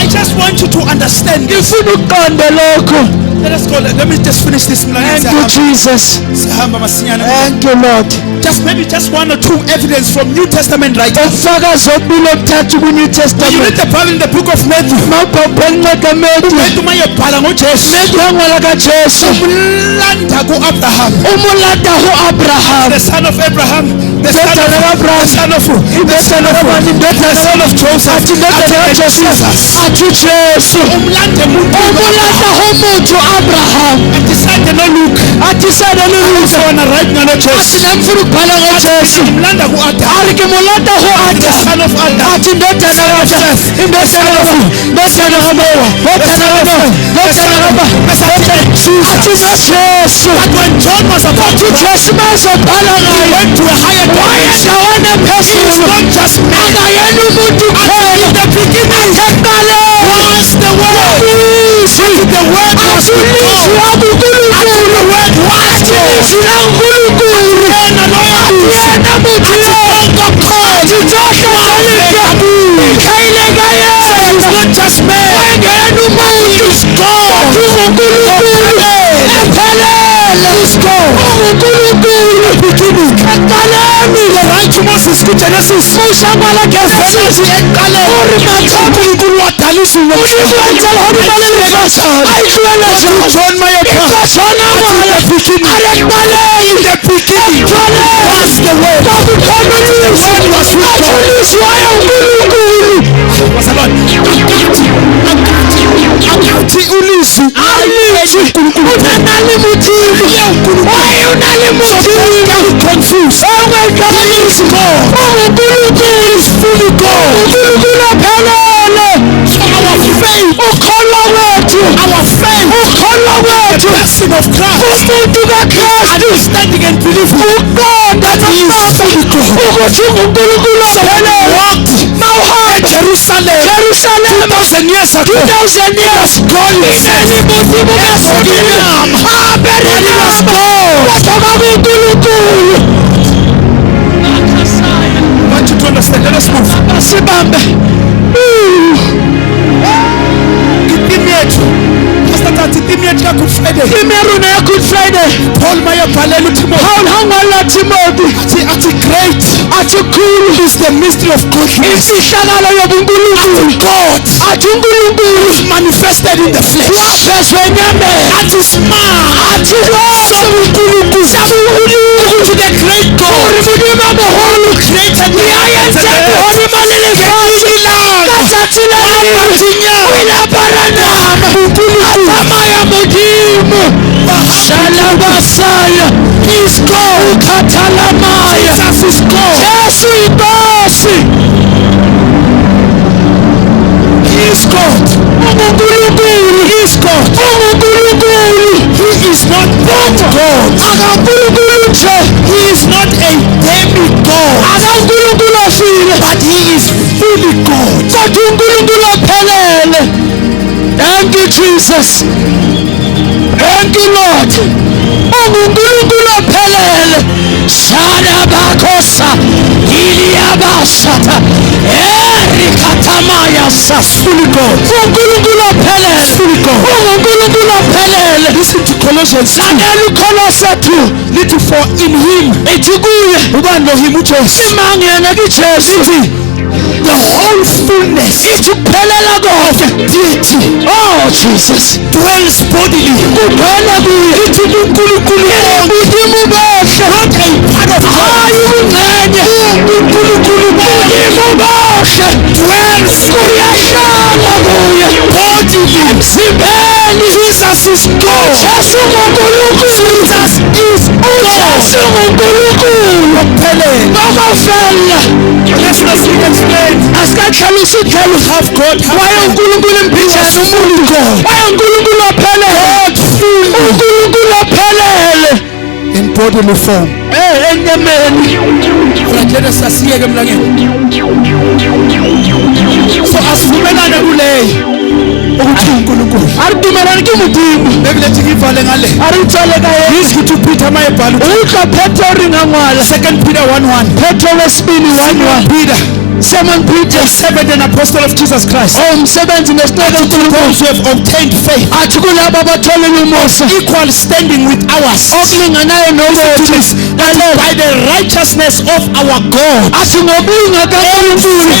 I just want you to understand this. ngifuna ukuqonde lokho. Let us go. Let me just finish this. Thank you Jesus, Sihamba masinyane. thank you Lord. Just one or two evidence from New Testament writers. ubufakazi obubili obuthathu ku-New When you read Testament the Bible in the book of Matthew, mawubhabhela incwadi Matthew Matthew mayebhala ngoJesu. Matthew yangwala kaJesu Umlanda ku-Abraham, umulanda u-Abraham the son of Abraham, the son indodana of kaAbraham the son of indodana kabani the indodana son of Joseph, athi indodana athi kaJoseph Jesus. athi uJesu Umlanda umuntu umulanda umuntu Abraham atisade noLuke. athisele luluze Sona right athi nganoJesu. namfuna ukubhala ngoJesu Umlanda ku-Adam, ari ke mulanda the u-Adam son of Adam. athi indodana kaJoseph indodana kaNoah indodana kaNoah athi noJesu But when John was about athi to uJesu mazobhala he ngaye went to a higher dimension. wayendawana He is phezulu not just man. akayena umuntu In kuphela the beginning ekuqaleni was the word. ilizwi The word was athi with ilizwi God. wakuNkulunkulu The word was athi God. ilizwi lakuNkulunkulu Yena loyo athi yena muntu athi zonke zalipya khayileka He is yena not just man. wayengena umuntu He is God. athi uNkulunkulu ephelele uNkulunkulu ekuqaleni Right to Moses kuGenesis. ushamala Genesis ekuqaleni uNkulunkulu wadala izinto. uNkulunkulu ubalele ayihlulela John mayebhala. John amala ekuqaleni In the beginning was the word. kwakukhona ilizwi The word was with athi God. ilizwi wayeNkulunkulu Was the Lord. Akathi ulizwi ilizwi unanalimuthini waye unalimuthini confused. ongekabisi uNkulunkulu uNkulunkulu aphelele ukholwa wethu ukholwa wethu Person of Christ. umuntu kaKristu Understanding and believing uqonda noqonda ukuthi uNkulunkulu aphelele mawuhamba Jerusalem Jerusalem 2000 years ago. 2000 years inelimuzimu kaSodom aberenama watoka kuNkulunkulu I want you to understand. Let us move. asibambe Ithimi yethu. Pastor Tati, ithimi yethu ya Good Friday. imeruna ya Good Friday Paul mayebhalela uTimothy. Paul hangwala Timothy Athi great athi khulu is the mystery of godliness. imfihlakalo yobuNkulunkulu God athi uNkulunkulu manifested in the flesh. wavezwe enyameni Athi smart. athi lokho uNkulunkulu To the great God urimudima boholu created the heavens and the yayenze earth. horimalele fasi kathathilalatinya wilaparanama atamaya mudimu shalabasaya isko ukhathalamaya Jesus is God. Yesu inkosi uNkulunkulu is God. uNkulunkulu he is not God. akaNkulunkulu nje he is not a demigod. akaNkulunkulu ofile but he is fully God. kodwa uNkulunkulu ophelele. Thank you Jesus. Thank you Lord. uNkulunkulu ophelele. Shada bakosa iliyabashata erikatamaya fully God. uNkulunkulu ophelele. fully God. uNkulunkulu ophelele. Listen to Colossians 2. Colossians 2 lithi for in him ethi kuye ubani lo him uJesu simangena kuJesu the whole fullness ithi kuphelela konke dithi oh Jesus dwells bodily kuphela kuye ithi uNkulunkulu uDimu bakhe not a part of God uyingxenye uNkulunkulu uDimu bakhe dwells kuyahlala kuye bodily emzimbeni. Jesus is God. Jesu uNkulunkulu. Jesus is Jesu uNkulunkulu ophelele ngokufela. Let's explain. Asikahlalisa indlela have God. Why uNkulunkulu impinjana umuntu God? Why uNkulunkulu ophelele? uNkulunkulu ophelele in bodily form. Enyameni. Ngicela sasiyeke emlangeni. So asivumelane kuleyo. ukuthi uNkulunkulu aridumelana ke mudimu bebilethi ngivale ngale aritsale kaye yisithi uPeter mayebhala uqa Petro ringangwala 2 Peter 1:1 Petro wesibili 1:1 Peter Simon Peter servant and apostle of Jesus Christ umsebenzi nesicelo uNkulunkulu who have obtained faith athi kulabo abatholile umusa equal standing with ours okulinganayo nobotho by the righteousness of our God athi ngobunga kaNkulunkulu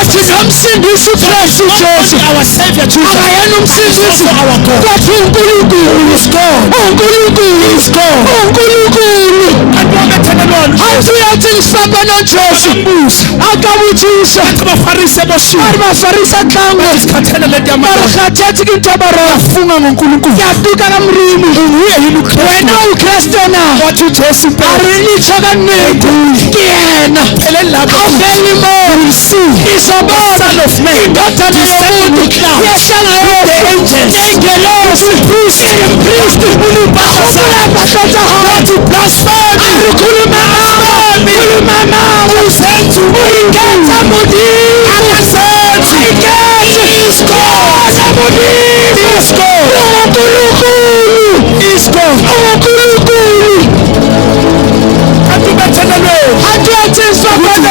athi nomsindisi uKristu Jesu our savior Jesus akayena umsindisi our God kodwa uNkulunkulu is God uNkulunkulu is God uNkulunkulu antomethelelona awuyathi isipha noJesu akabuthisa abafarisi boshiya abafarisi akhange isikhathele lento yamara khathethi kintabaro afunga ngoNkulunkulu yaduka kamrimi uye yini uKristu wena uKristu na wathi uJesu arilicha kanengu kiyena phela lapho aveli mo isabona of man indodana yomuntu yashanga angels engelosi priest ulubasa abashata hathi blasphemy ukhuluma ukhuluma usentu uyingenza mudi akasethi ikhethi isko mudi isko uNkulunkulu isko uNkulunkulu atubethelelwe athuyathisa bana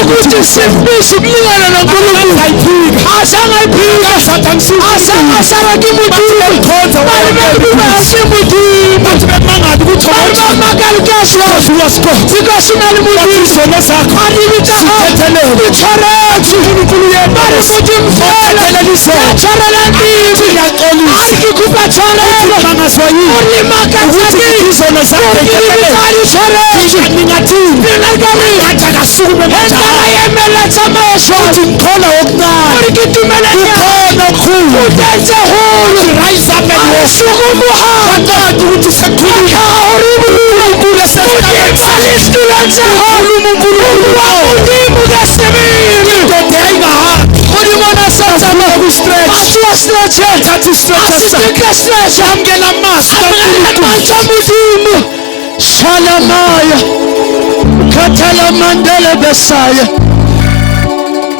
ukuthi sifisa ukulingana noNkulunkulu asangayiphika asangasaraki mudile khonza wayebekuba asimudile bathi bemangathi ukuthi bamakalukashwa siwasko sikasinali mudile sona sakho aribita sithethelele itharathi uNkulunkulu yebari muthi mfela lisa ndithi yaxolisa arikupha tharela mangaswa yini ulimakazani izona zakhe itharathi ningathini ningathi akasukume manje yemela tsamesho uthi ngikhola okuncane urikitimela ukhona khulu udenze hulu rise up and walk sukumuhamba ukuthi sekhulika uNkulunkulu esesithulenze hulu uNkulunkulu wakudimu kasebili kodwa ayingahamba ulimona senza ngokustress athiwa stretch thathi stretch amkela mask kaNkulunkulu shalamaya kathala mandela besaya.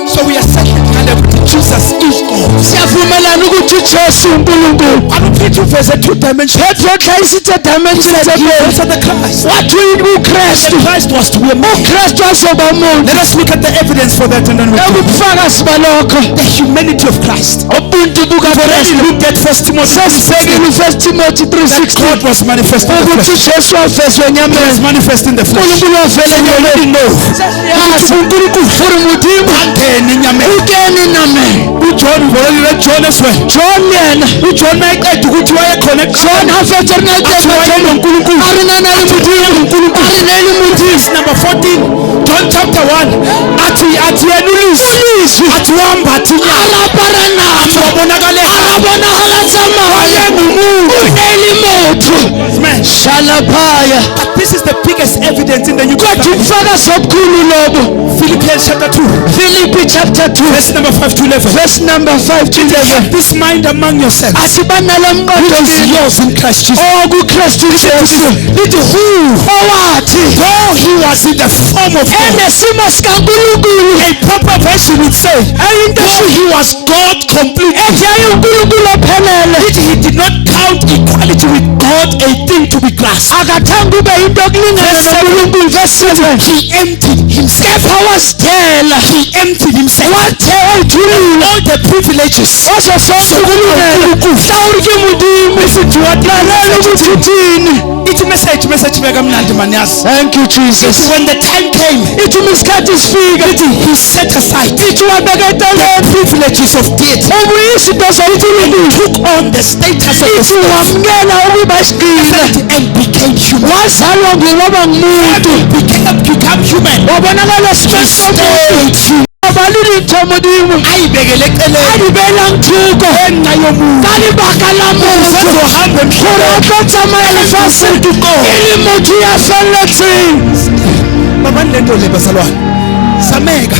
So we are saying Jesus is God. Siyavumelana ukuthi Jesu uNkulunkulu. Aluphithi uveze 2 dimensions. Petro isithi dimension of the Christ. Wathi uKristu. Christ was to be a man. uKristu wazoba umuntu. Let us look at the evidence for that and then we ubufakazi balokho. The humanity of Christ. Ubuntu bukaKristu. Look at 1 Timothy 3:16. God was manifest in the flesh. Ukuthi Jesu wavezwe enyameni. Was manifest in the flesh. uNkulunkulu wavela enyameni. No. uNkulunkulu ufuna umudimu. Angene enyameni. Ungene nami. uJohn volile John eswe John yena uJohn ayiqeda ukuthi wayekhona John afethe naye uNkulunkulu arinana limudimu uNkulunkulu arinele umudimu number 14 John chapter 1 athi yena ulizwi athi wambathi arabarana wabonakala tsama wayengumuntu uneli motho man Shalaphaya. But this is the biggest evidence in the New Kodwa Testament. ubufakazi obukhulu lobo. Philippians chapter 2, Philippi chapter 2 verse number 5 to 11. verse number 5 to 11. This mind among yourselves, Athi banalomqondo which is wenu yours in Christ Jesus. okuKristu Jesu. Lithi who, Owathi though he was in the form of God, enesimo sikaNkulunkulu. a proper version would say, though he was God completely, Ethi ayiNkulunkulu ophelele. he did not count equality with God a thing to be grasped. Akathanga ube into yokulingana Verse 7. noNkulunkulu. Verse 7. He emptied himself. Kepha wasithela. He emptied himself. Wathethulile. All the privileges. Waso sonke ukulungela. Hlawulike Modimo. Listen to what Lalela ukuthi uthini. Ithi message beka mnandi manyazi. Thank you Jesus. When the time came, Ithi isikhathi sifika. he set aside Ithi wabeka eceleni the privileges of deity. izinto zokuNkulunkulu. Took on the status of the Ithi wamkela ukuba isigqila. and became human. Wazalwa ngoba ngumuntu. Become human. Wabonakala He somuntu. stayed human. Abalili Modimo. Ayibekele eceleni. Alibela ngithuko. Enqa yomuntu. Kalibaka la muntu. Uzohamba emhlabeni. Khona tsamaya lefatshe. Ile motho ya felletseng. Mama lento le bazalwane. Sameka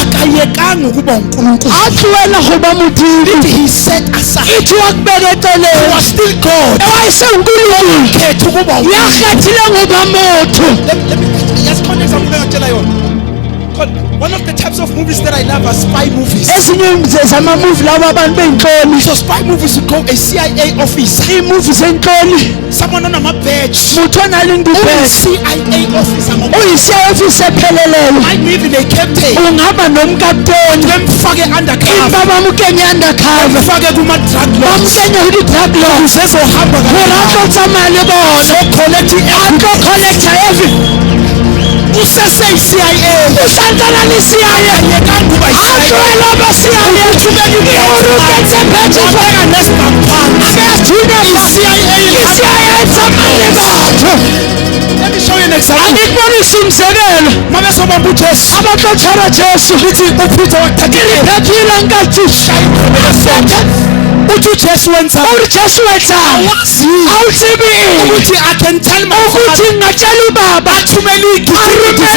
akayekanga ukuba uNkulunkulu. Atluela goba modimo. He set aside. Ithi wakubeka He eceleni. was still God. Wayesenkulunkulu. Khetha ukuba uNkulunkulu. Yakhethile ngoba motho. Let me just connect something ngitshela yona. One of the types of movies that I love are spy movies. Ezinye zamamuvi laba abantu beyinhloli. So spy movies you call a CIA officer. Imuvi zenhloli. Someone on a badge. Mutho onalindi badge. CIA officer. Uyisiyefisi epheleleyo. I live in a captain. Ungaba nomkapteni. Bemfake undercover. Baba mukenya undercover. Bemfake kuma drug lords. Bamkenya kwi drug lord. Usezohamba Ngorapho tsamaya le bona. so collecting Collector every. usese CIA. Usantana ni CIA. Ayekanga uba Atluela ba CIA. Uruketse phethe faka CIA tsamaya batho. Let me show you an example. Angikubonisa umzekelo. Mabe sobamba uJesu. Abaxothara Jesu. Lithi uPeter wathathile. Phephile nkathi. Uthi uJesu wenza. Jesu wenzani? Awutsibi Ukuthi I can tell my ukuthi father. ngatshela ubaba Athumele arumele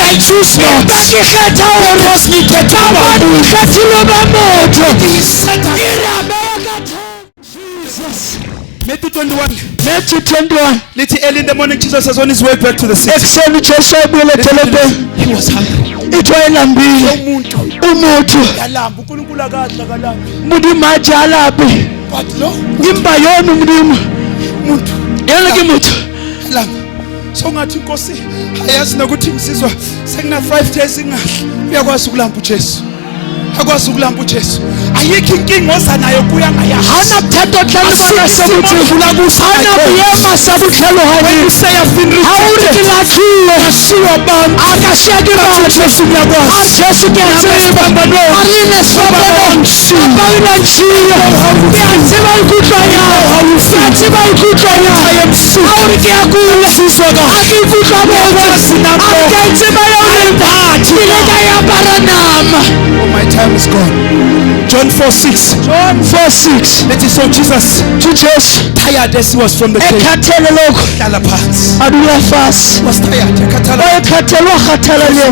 I choose not. bakikhetha Because ngikhetha abantu. ukhethile bamotho. He set aside. Matthew 21. Matthew 21. Lithi early in the morning Jesus was on his way back to the city. Ekuseni Jesu wayebuyela edolobheni. He was hungry. Ithi wayelambile. Umuntu Yalamba uNkulunkulu akadla kalambi. Modimo athi alaphi. But no Imba yona uModimo. muntu Yena ke motho. lamba. So ngathi inkosi ayazi nokuthi ngisizwa sekuna 5 days ingadli. Uyakwazi ukulamba uJesu. Akwazi ukulamba uJesu. Ayikho inkinga oza nayo kuya ngayazi. Hana buthetho tlhelo bona sebuthi. Hana buyema sabutlhelo When you hani. say I've been Awuri rejected, kilakhiwe. kashiwa abantu. Akashiyeki bantu. Jesu uyakwazi. Jesu kuyasiba. Arine sobono. Abawina nchiyo. Kuyatsiba ikutlwa yawo. Kuyatsiba ikutlwa yawo. Awuri kuyakula. Akikutlwa bobo. Akayitsiba yawuri. Ileka yabaranama. Oh, my time is gone. John 4:6. John 4:6. Let us so Jesus To Jesu. tired as he was from the grave. Ekhathele lokho. Hlala phansi. Adula fasi. He was tired. Ekhathala. Ekhathelwa khathala le.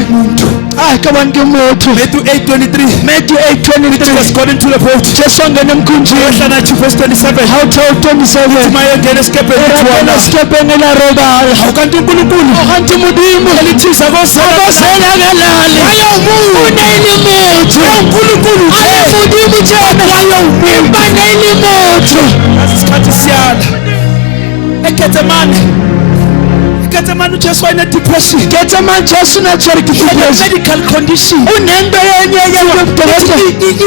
Hayi kabantu motho. Matthew 8:23. Matthew Jesus 8:23. got into the boat. Jesu angena emkhunjini. Yohana 2 verse 27. How told 27. Mayengena esikepeni Urabona kuona. sikepeni la robala. Awukanti uNkulunkulu. Kanti Modimo Elithiza kosela. akosela kalali. Uneli motho. uNkulunkulu. Ale Modimo jena. Imba neli motho. Asikhathi siyala. EGetsemane. eGetsemane uJesu wayene depression. Gethsemane Jesu na cheriki depression. Medical condition. Unento yenye yokudokotela.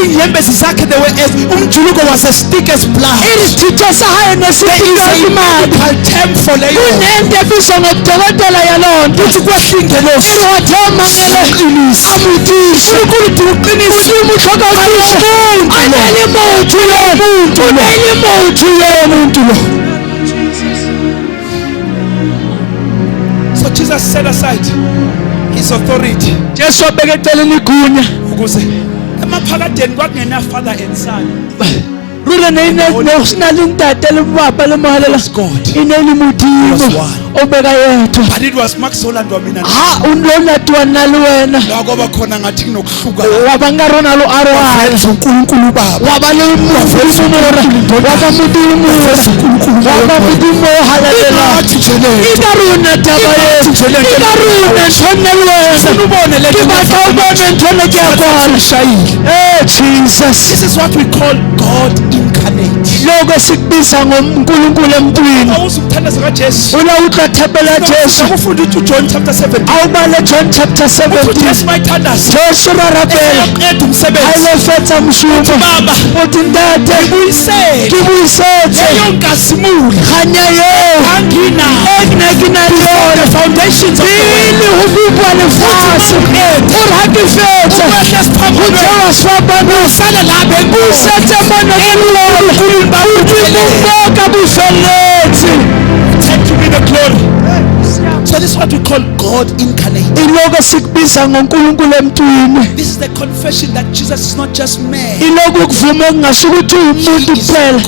Inyembezi zakhe they were as umjuluko was as thick as blood. Isithitho sahaye There is a nesiphiwo imali. medical term for leyo. Kunento ebizwa ngokudokotela yalonto. Uthi kwahlingelosi. Irwathomangele amudisha. uNkulunkulu uqinisa. Umuthoka uqisha. Aneli motho yomuntu. Uneli motho yomuntu lo. So Jesus set aside his authority Jesu wabeka eceleni igunya. ukuze emaphakadeni kwakungena father and son. rure ne no sna le ntate le bapa le mohalela was God. ine le modimo He was one. o beka yetwa But it was Max Holland wamina. ha unlona twa na le wena Lakwaba khona ngathi kunokuhluka. wabanga rona lo arwala uNkulunkulu baba. waba le mfumura waba modimo waba modimo halelela ikaruna taba yethu ikaruna tonelwe Ubone le ke batla ubone ntona ke yakwana Jesus This is what we call God incarnate. lokho sikubiza ngoNkulunkulu emntwini Awuzukuthandaza kaJesu. ula uhlathapela Jesu Ufunda uJohn chapter 7. awubale John chapter 17 Jesu bayithandaza. Jesu rarapela Eqeda umsebenzi. ayelefetsa mshumo Baba, uthi ntate uyisele. kibuyisetse Leyo nkazimulo. khanya yeo Angina. ekunekina The yona foundations of the world. pele go bupwa lefase gore ga ke fetsa go tsewa swapana Sala lapha enkulu. busetse mona kelolo bodimo bo ka bofeletse Take to be the glory. So this is what we call God incarnate. iloko sikubiza ngoNkulunkulu emntwini This is the confession that Jesus is not just man. iloko kuvuma okungasho ukuthi umuntu kuphela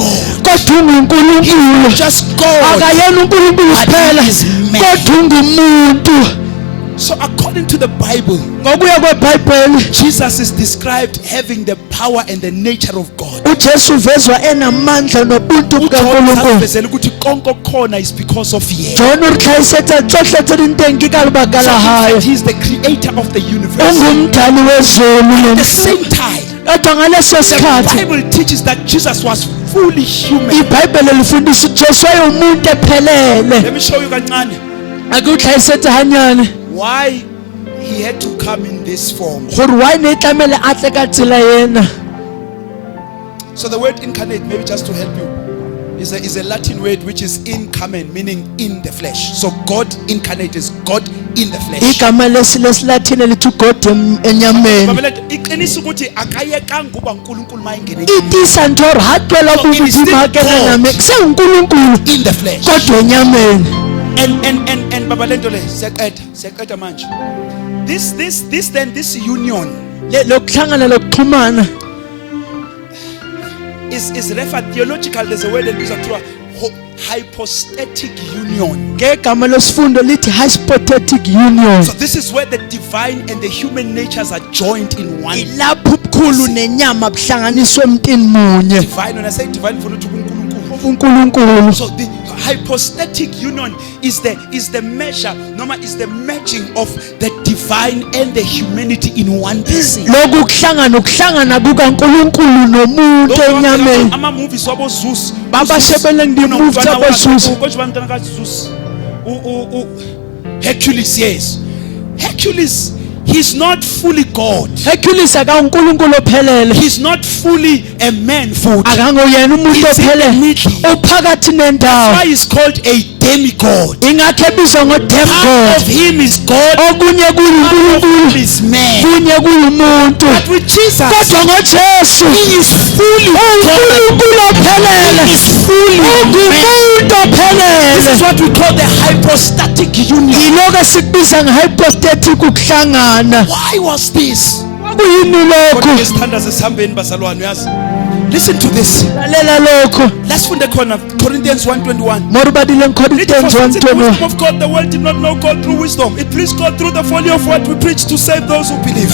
kodwa unguNkulunkulu Just God. akayena uNkulunkulu kuphela kodwa ungumuntu. So according to the Bible, ngokuya kweBhayibheli Jesus is described having the power and the nature of God. uJesu uvezwa enamandla nobuntu bukaNkulunkulu. Uveza ukuthi konke khona is because of yena. John o re tlhaisetsa tsohle tse ding teng ke ka lebaka la hae. He is the creator of the universe. Ungumdali wezulu At the nomhlaba. same time, Kodwa ngaleso the sikhathi Bible teaches that Jesus was fully human. iBhayibheli lifundisa uJesu wayemuntu ephelele. Let me show you kancane Ake o tlhaisetsa hanyane why he had to come in this form. gore why ne tlamele a tle ka tsela ena. So the word incarnate, maybe just to help you, is a Latin word which is incarnate, meaning in the flesh. So God incarnate is God in the flesh. Igama lesilathini lithi God enyameni. Babelete, iqinisa ukuthi akayekanga ukuba uNkulunkulu mayingene Itisa ntor ha twela So it is bubudimo still hakela God. nami kusenkulunkulu in the flesh. kodwa enyameni. And babalento le siyaqeda manje. This union Lokuhlangana lokuxhumana is referred theological. There's a word that is called hypostatic union. ngegama lesifundo lithi hypostatic union. So this is where the divine and the human natures are joined in one. Ilapho ubukhulu nenyama buhlanganiswe emntini munye. Divine, when I say divine, for uNkulunkulu. so the hypostatic union is the measure, is the merging of the divine and the humanity in one person. Lokhu ukuhlangana kukaNkulunkulu nomuntu enyameni. Ama movies wabo Zeus. Babashebele ngimuvi zabo Zeus. Hercules, yes. Hercules, he's not fully God. Hercules akaNkulunkulu ophelele. He's not fully a man full. Akangoyena umuntu He's in the ophelele. middle. Uphakathi nendawo. Why is called a demigod? Ingakho ebizwa Part ngo-demigod. of him is God, Okunye part of kuyiNkulunkulu, him is man. kunye kuyumuntu. But with Jesus, Kodwa ngoJesu he is fully God. uNkulunkulu ophelele. He is fully man. Ungumuntu This ophelele. is what we call the hypostatic union. Yiloko esikubiza nge-hypostatic ukuhlangana. Why was this? Kuyini lokho? Listen to this. Lalela lokho. Let's find the corner. Corinthians 1:21. Morubadile Corinthians For since the 1:21. wisdom of God, the world did not know God through wisdom. It pleased God through the folly of what we preach to save those who believe.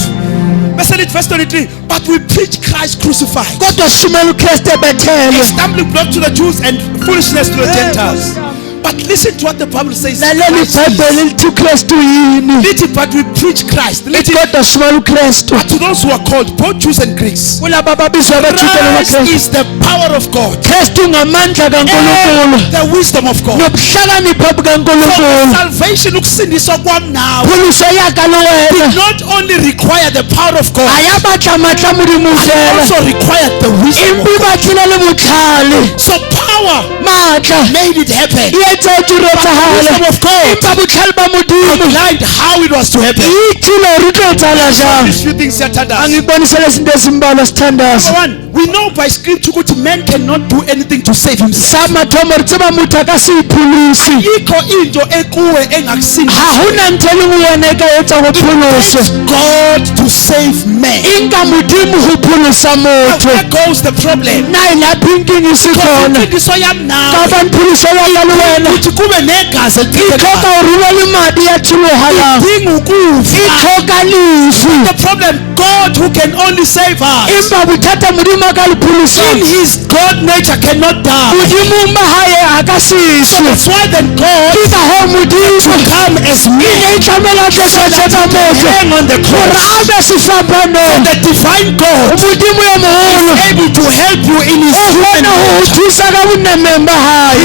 Verse 23. But we preach Christ crucified, Kodwa shumela uKristu a ebethele. stumbling block to the Jews and foolishness to the Gentiles. But listen to what the Bible says. Lalela Christ iBhayibheli is. lithi uKristu yini. But we preach Christ. Lithi kodwa shumela uKristu. But to those who are called, both Jews and Greeks, Kulabo ababizwa abaJuda Christ namaKristu. is the power of God Kristu ngamandla kaNkulunkulu. and the wisdom of God. Nokuhlakanipha So bukaNkulunkulu. salvation, ukusindiswa kwami nawe, Phuluso yakha lo wena. not only require the power of God, Ayabatla matla modimo it fela. also required the wisdom of Impi God. batlile le botlhale. So power Matla. made it happen. E etse tiro tsa The wisdom hale. of God Empa botlhale ba modimo. outlined how it was to happen. Ithile re tlo etsala jang. These few things here, Tadas. Angikubonisele izinto ezimbalwa sithandaza. Number one, We know by scripture that man cannot do anything to save himself. sa mathomo re tseba motho a ka se ipholosi Ayikho into ekuwe engakusindisa. ga gona ntho e lengwe wena e ka etsa go pholoso It's God to save man. e nka modimo go pholosa motho Where goes the problem? na ilaphinking e se khona Imfundiso yami ka nawe ba pholoso ya ka le wena ukuthi kube negazi e elithethekayo. tlhoka gore ube le madi a thuloganyang Idinga e ukufa. tlhoka lefu The problem, God who can only save us, empa bothata modimo a ka le in pholosang his God nature cannot die. modimong ba gae a ka So seswe that's why then God ke ka go modimo come as e man ne e tlamela tlo setšheka motho hang on the gore cross. a be sefapanong The divine God modimo yo mogolo able to help you in his o human kgone go nature. thusa ka bonameng ba gae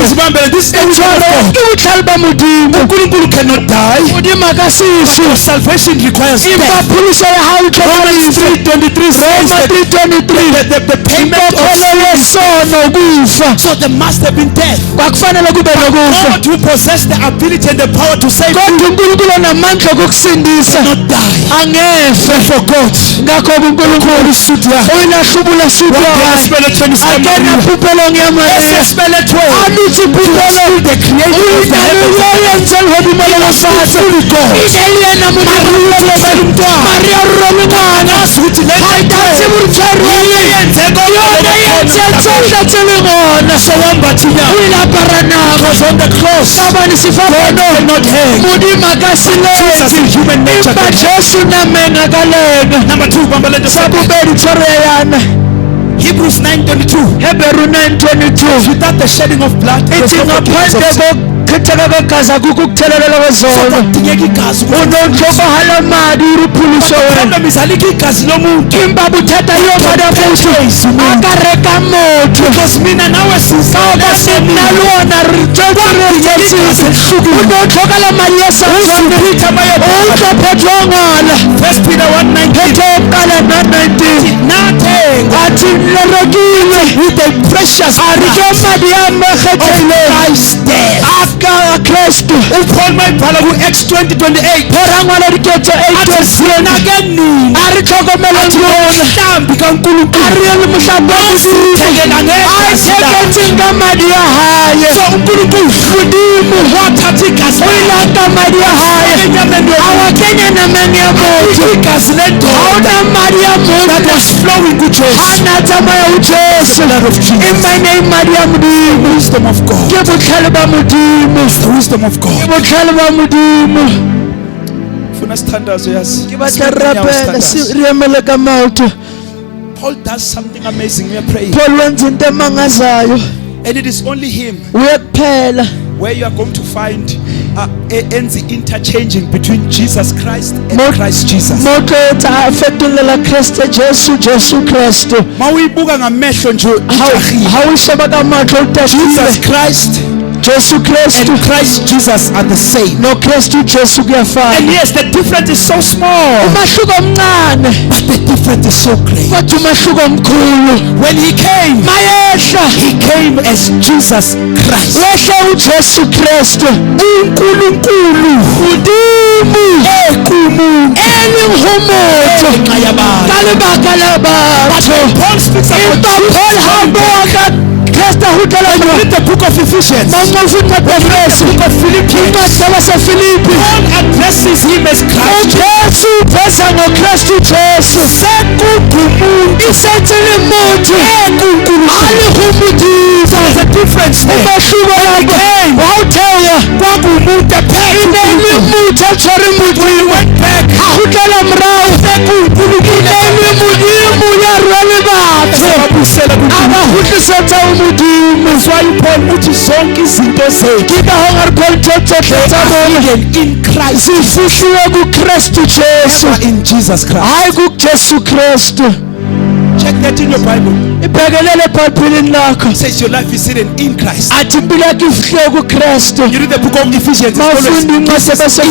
This is the will of tshware God. ke botlhale ba modimo uNkulunkulu cannot die. modimo a ka seswe Your salvation requires empa death. pholoso ya gae tlhoka Romans lefu 3:23 says roma that 3:23 the payment of inkokhelo sin. yesono kufa So there must have been death. kwakufanele kube nokufa God who possessed the ability and the power to save kodwa unkulunkulu onamandla okukusindisa not die. angefe For God. ngakho-ke unkulunkulu uyinahlubula suku akena phupelong ya maria aluthi phupelo uyenze lhodimo lefatshe ine yena maria rurole ngwana haitase borutshwarole yone yenze tsohle tse le gona o ile apara nama ka bone sefapano modimo a ka seletse empa jesu nameng a ka lena Number 2, sa bobedi tshwaro ya yana Hebrews 9:22. Hebrew 9:22 Without the shedding of blood, ithi ngaphandle kokuchitheka kwegazi akukho ukuthelelela kwezono unontlokohala madi uriphuliso wena empa bothata yo madi a motho a ka reka motho kaoba nna le ona re tsotseretsatsise unotlhokala madi ya satswane o tlo phetho ngwana phetho kala 9:19 ati lerekile a re ke madi a mekgetheileng aka Kristu uPaul mayibhala ku-Acts 20:28 phera ngwana diketso 8:20 a re tlhokomeleng lona mhlambi kaNkulunkulu a re ye le mohlapo a itheketseng ka madi a haye modimo o ile a nka madi a haye a wa kenya nameng ya motho ga ona madi a motho a na tsamaya ho Jesu emane e madi ya modimo ke botlhale ba modimo ke botlhale ba modimo funa sithandazo yazi ke batla re rapela re emele ka maoto Paul does something amazing. We are praying, Paul wenza into emangazayo and it is only him uyekuphela where you are going to find ends interchanging between Jesus Christ and Christ Jesus. moto etsa a fetolela Kriste Jesu Kristu Mawuyibuka ngamehlo nje ujahile. ha o sheba ka matlo o Jesus tatile Christ Jesu Kristu and Christ Jesus are the same. no Kristu Jesu And kuyafana yes, the difference is so small, umahluko omncane but the difference is so great. kodwa umahluko omkhulu When he came, mayehla he came as Jesus Christ. wehla uJesu Kristu uNkulunkulu udimo ekumuntu elinghomoto ka lebaka la batho Paul speaks about empa Paul hambo Kristu hutela read the book of Ephesians. mangofuna Efeso Book of Philippians. incwadi yabaseFilipi Paul addresses him as Christ. uJesu phesa ngoKristu Jesu sekugumuntu isethele muntu alihumudisa There's a difference there. umahluko lapho wawutheya Kwakumuntu ephela umuntu atshware muntu went back. ahutlela mrawo sekunkulunkulu mudimu ya rwele batho abahutlisetsa umudimu Paul uthi zonke izinto zethu ke ka hore Paul tsohle tsa bona in Christ, sifihliwe kuKristu Jesu never in Jesus Christ. hayi kuJesu Kristu Check that in your Bible. ibhekelele eBhayibhelini lakho It says your life is hidden in Christ. athi impilo yakho ifihliwe kuKristu You read the book of Ephesians. It's always mawufunda incwadi yabaseFeso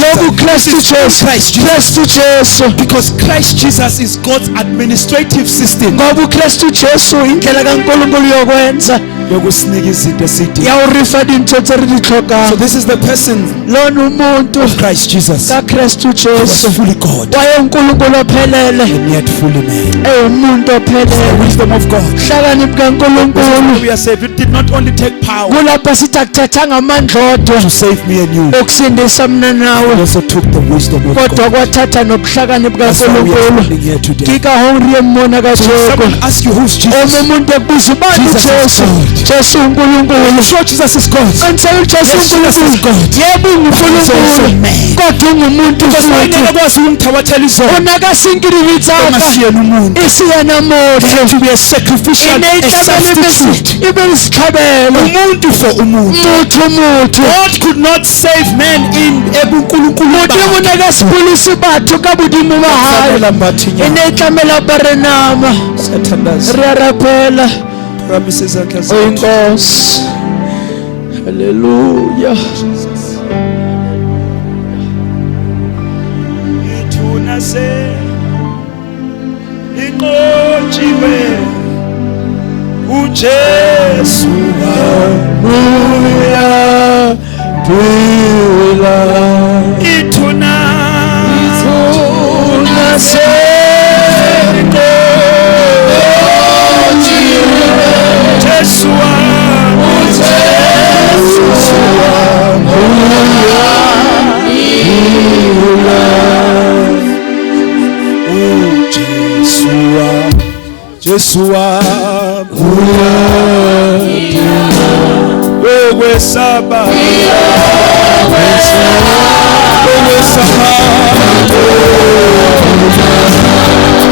loku Kristu Jesu Kristu Jesu because Christ Jesus is God's administrative system. ngoba uKristu Jesu indlela kaNkulunkulu yokwenza yokusinika izinto esidinga. ya o refa dintho tse re di So tlhokang. this is the person Lona umuntu of Christ Jesus. ka Kristu He was Jesu fully God wayenkulunkulu ophelele and yet fully man. umuntu The ophelele. wisdom of God. Hlakaniphi This is kaNkulunkulu why we are saved. It did not only take power kulapha sithi akuthathanga amandla odwa to save me and you. okusindisa mina It nawe, also took the wisdom of kodwa God. kwathatha nobuhlakaniphi That's why we are kaNkulunkulu. standing here today. Kika hongrie mmona So if kajeko someone asks you who's oma Jesus, umuntu ekubuza ubani Jesus is uJesu. God. Jesu uNkulunkulu. sure Jesus is God. Ansela uJesu Yes, Jesus is uNkulunkulu. God. Yebo He's also unguNkulunkulu man. kodwa ungumuntu Because futhi. wangeke kwazi ukumthabathela izono Unakasinkiribitsaka engasiyena umuntu. isiyana moto. There had to be a sacrificial, a substitute. ibe isihlabelo Umuntu for umuntu. mutu. God could not save man in ebunkulunkulu Modimo bakhe. nakasipholisi batho ka bodimo ba hae. Fanele mbathi E ne e tlamela barenama. Siyathandaza. Re a rapela. Phakamise izandla O zethu. Nkosi. Hallelujah. Ithuna se inqotshiwe uJesu Hallelujah. Phila. ithuna Unase. Jesu Jesu wabuya okwesaba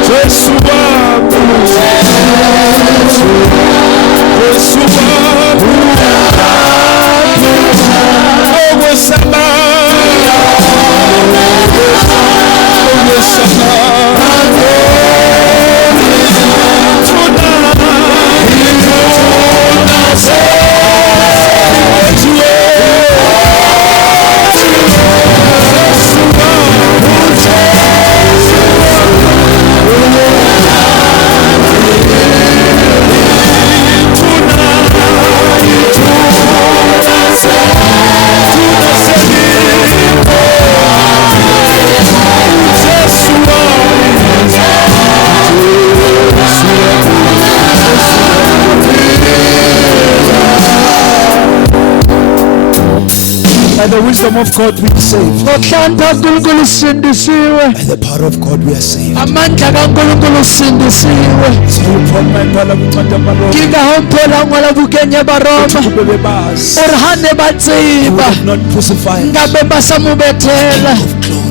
Jesu wabuya Jesu wabuya okwesaba By the wisdom of God we are saved. Ngokuhlonipha kaNkulunkulu sindisiwe. By the power of God we are saved. Amandla kaNkulunkulu sindisiwe. So upon my bala kunceda amalo Ngingahomphela ngola bukenye baroma. kube bebazi. Orhane He would batsiba. have not crucified Ngabe basamubethela. of glory.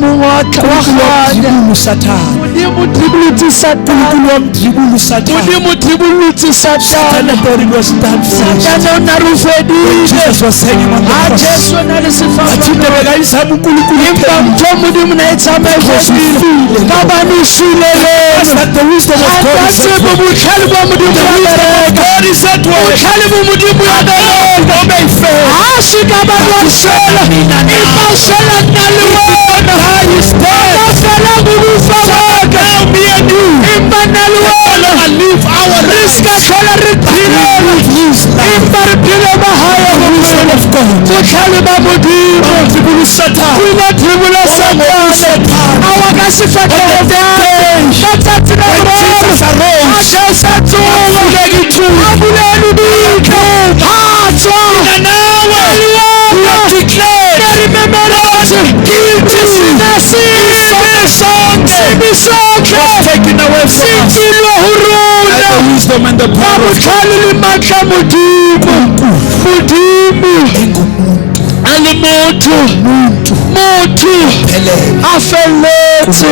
Mungotla wa khanya. Unkulunkulu Satan. Modimo tribulutsi Satana. Unkulunkulu wamdribula uSatan. Modimo tribulutsi Satan Satana. thought it was done for him. Satana o narufedile. Jesus was hanging on the cross. Jesu na le Athinte sefapano. bekayizama uNkulunkulu Imba mtho Modimo na etsama efedile. Kabani usulele. That's that the wisdom of God is at Akatsebo work. bukhali bwa Modimo The wisdom of ya God is at work. bukhali bwa Modimo ya Ashika balwasela. Ipasela naliwona. Bakafela ngukufa kwakhe. Imba naliwona. Riska thola riphilele. Imba riphile bahaya Wisdom of God. bukhali ba Modimo. Tribula Satan. Kuba tribula Satana. Awakasifathele batsatsi la Jesus arose. Ajasatsuka. Abuleli bikho. Hatswa. Nawe Declare. Remember us. Guilty. taken away from us. Sikilwa By huruna. the wisdom and the power of God. Babukhali limatla Modimo. Alimuntu. Mutu. Pele. Afeletse.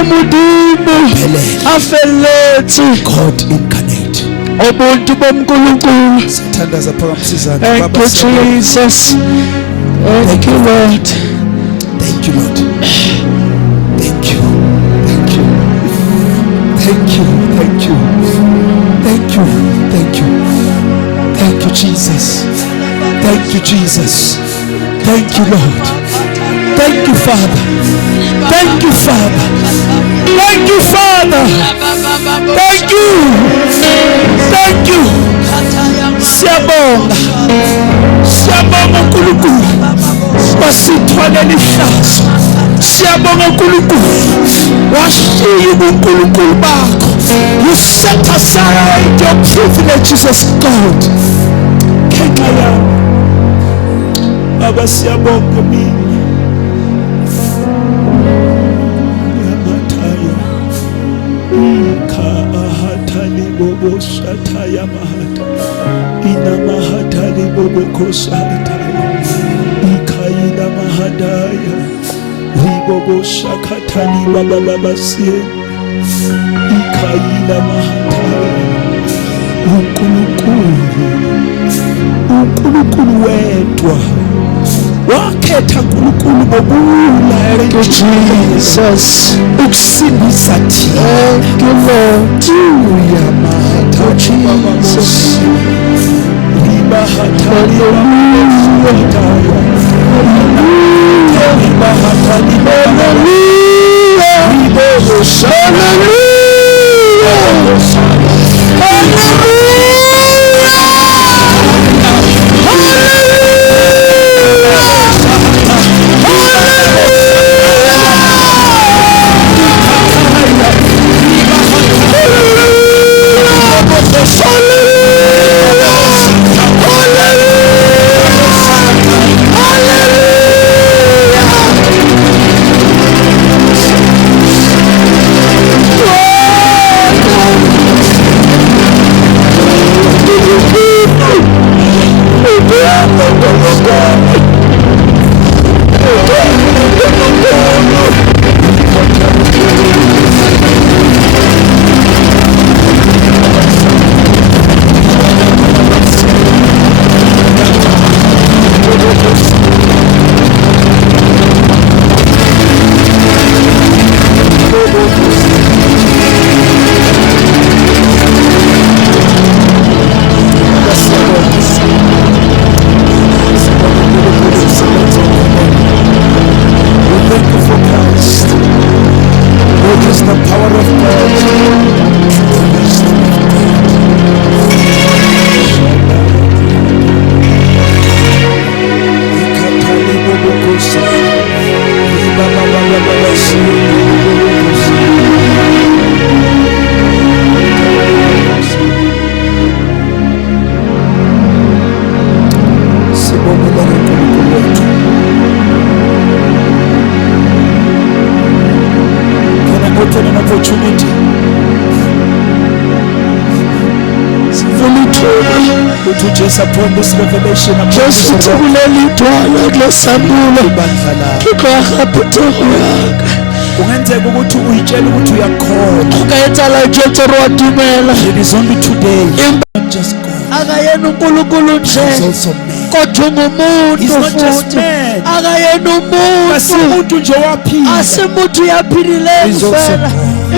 Umudimo. Pele. Afeletse. God incarnate. Obuntu bomkhulunkulu. Sithandaza phakamise izandla. Thank Baba, you, siyabonga. Jesus. Thank you, Lord. Thank you, Lord. Thank you. Thank you. Thank you. Thank you. Thank you. Thank you. Thank you, Jesus. Thank you, Jesus. Thank you, Lord. Thank you, Father. Thank you, Father. Thank you, Father. Thank you. Thank you. siyabonga uNkulunkulu wasitholela ihlazo. Siyabonga uNkulunkulu washiya uNkulunkulu bakho. You set aside your privileges as God. Ngenxa yami Baba siyabonga mina. Bobo Shataya Mahata Ina Mahatali Bobo Kosataya Ikaida Mahadaya Ribobo Shakatali Baba Babasie Ikaida Mahataya Ukulukulu wetwa wakhetha uNkulunkulu bobula. Thank you Jesus. Ukusindisa thina. Thank you Lord. Uyamahata Jesus. Libahatali Hallelujah. Libahatali Hallelujah. Upon this revelation Jesu kuleli dwala kulesambulo kiko yakaphetho yaka kungenzeka ukuthi uyitshela ukuthi uyakhona. Ukayenza la Jethro wadumela. It is only today. Not just God. Akayena uNkulunkulu nje. He's also man. Kodwa ungumuntu. He's not just man. Akayena umuntu. Asimuntu nje waphila. Asimuntu yaphilileyo kuphela.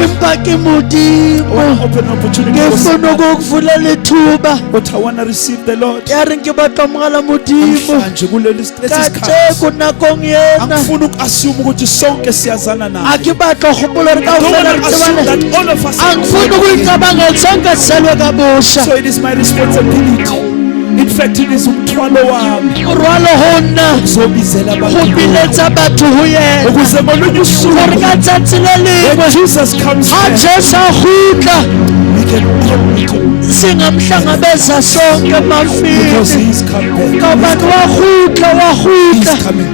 Impaki mudimo. Open opportunity. Ngifuna ukukuvulela ithuba. But I want to receive the Lord. Yari ngibatomngala mudimo. Manje kuleli sikhathi. Kunako ngiyena. Angifuna uku-assume ukuthi sonke siyazana naye. Akibatho khumbulo rikawufela ritsebane. That all of us. Angifuna ukuyicabanga sonke selwe kabusha. So it is my responsibility. In fact, it is umthwalo wami. Urwalo hona. Ukuzobizela abantu. Ukubiletha abantu huyena. Ukuze ngolunye usuku. Gore ka tsatsi le lengwe. When Jesus comes back. Jesu agutla. We can come to him. Singamhlangabeza sonke mafini. Because he is coming back. Kabantu wagutla.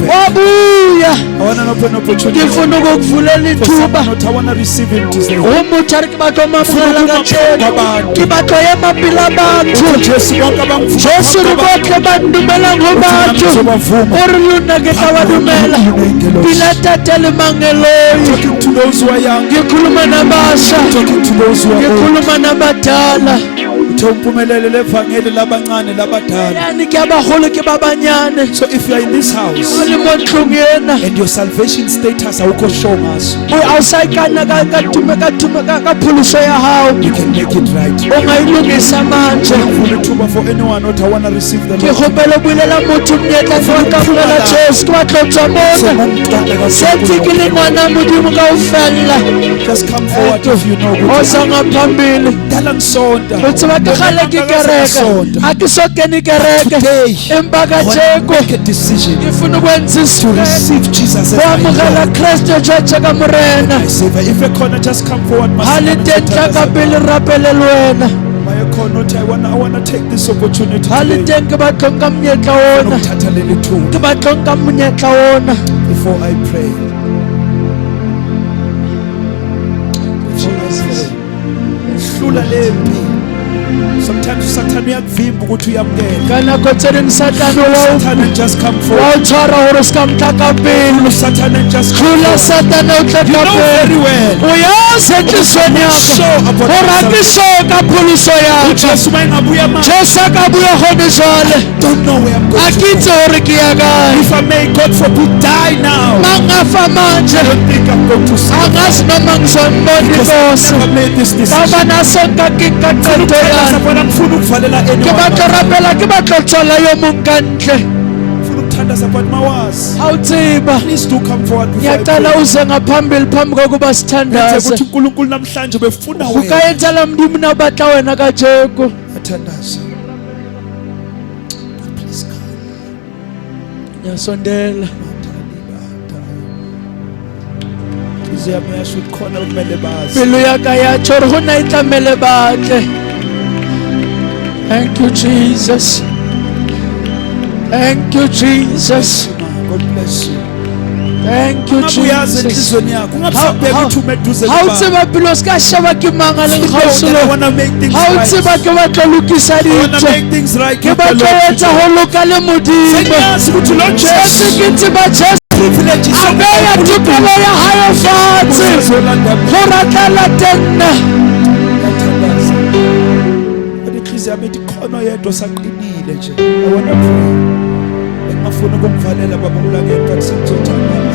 Wabuya. I want an open opportunity. Ngifuna ukukuvulela ithuba. I want to receive him today. Umuthi ari kibatho mamngala kaJesu. Kibatho yemapila abantu. Jesu ruboke bandumela ngobantu. Oruluna ke tawadumela. Bilatatele mangeloyi. Talking to those who are young. Ngikhuluma nabasha. Talking to those who are old. Ngikhuluma nabadala. Uthompumelele levangeli labancane labadala. Yani ke abaholo ke babanyane. So if you are in this house and your salvation status awukho sure ngaso. Awusayikana kaphuliso ya hawo. You can make it right. Ungayilungisa manje. For anyone who want to receive the Lord. Ngihopela bulela muthu mnyetla kwakamela Jesu kwatlotsa bona. Sethi ke le ngwana modimo ka ufella. just come forward if you know oza ngaphambili dala ngisonta uthi bakagale ke kereke a ke so kene kereke today empa ka I want to jeko make a decision ngifuna ukwenza to isifundo receive Jesus as my wamukela Lord, Kristu Jesu ka morena my Savior. If you corner, just come forward. hali tentla ka pele rapele wena My corner, I want to take this opportunity hali today. teng ke batlong ka monyetla ona Ukuthatha leli thuba ke batlong ka monyetla ona before I pray. Hlula lempi. Sometimes Satan uyakuvimba ukuthi uyamkela. ka nako tse ding satane wa Satan just come forward. o tshwara gore se ka mtla ka pele Satan just come tlhola forward. satane o tla You ka know pele very well. o yazi entlisweni yako gore a ke so ka pholoso yako Jesu mayengabuya manje. jesu a ka buya gone jale Don't know where I'm a going ke to. itse gore ke ya kae If I may, God forbid, die now. mang a fa manje I don't think I'm going to see a nga se no mang sonbone because I bose never made this ka decision. bana sonka ke ka qeto yana Ngifuna ukuvalela ke anyone. batlo rapela ke batlo tswala yo mong ka ntle Ngifuna ukuthandaza but mawazi. ga o tseba Please do come forward before I ngiyacela pray. uze ngaphambili phambi kokuba Ngiyacela sithandaze ukuthi uNkulunkulu namhlanje befuna go ka wena. etsela modimo na o batla wena ka jeko Athandaza. But please come. ngiyasondela Inhliziyo yami yasho ukuthi khona okumele bazi. pelo ya ka yatsho gore go na e tlamele batle. Thank you Jesus, thank you Jesus, God bless you. thank you Ungabuyazi Jesus. enhlizweni yakho. Ungabheki ukuthi ume eduze ga o tseba pelo se ka sheba ke mang a leng I gausolo want to make things ga o right. tseba ke batla lokisa I want to dintho make things right. ke batla etsa go loka le modimo Senyazi ukuthi lo jesu Jesu ke tseba jesu privilege a beya tokelo ya gae fatshe go ratlela tenna inhliziyo yami ithi khona yedwa saqinile nje. I want to pray. Engafuni ukumvalela baba kulakeni but simzothanda.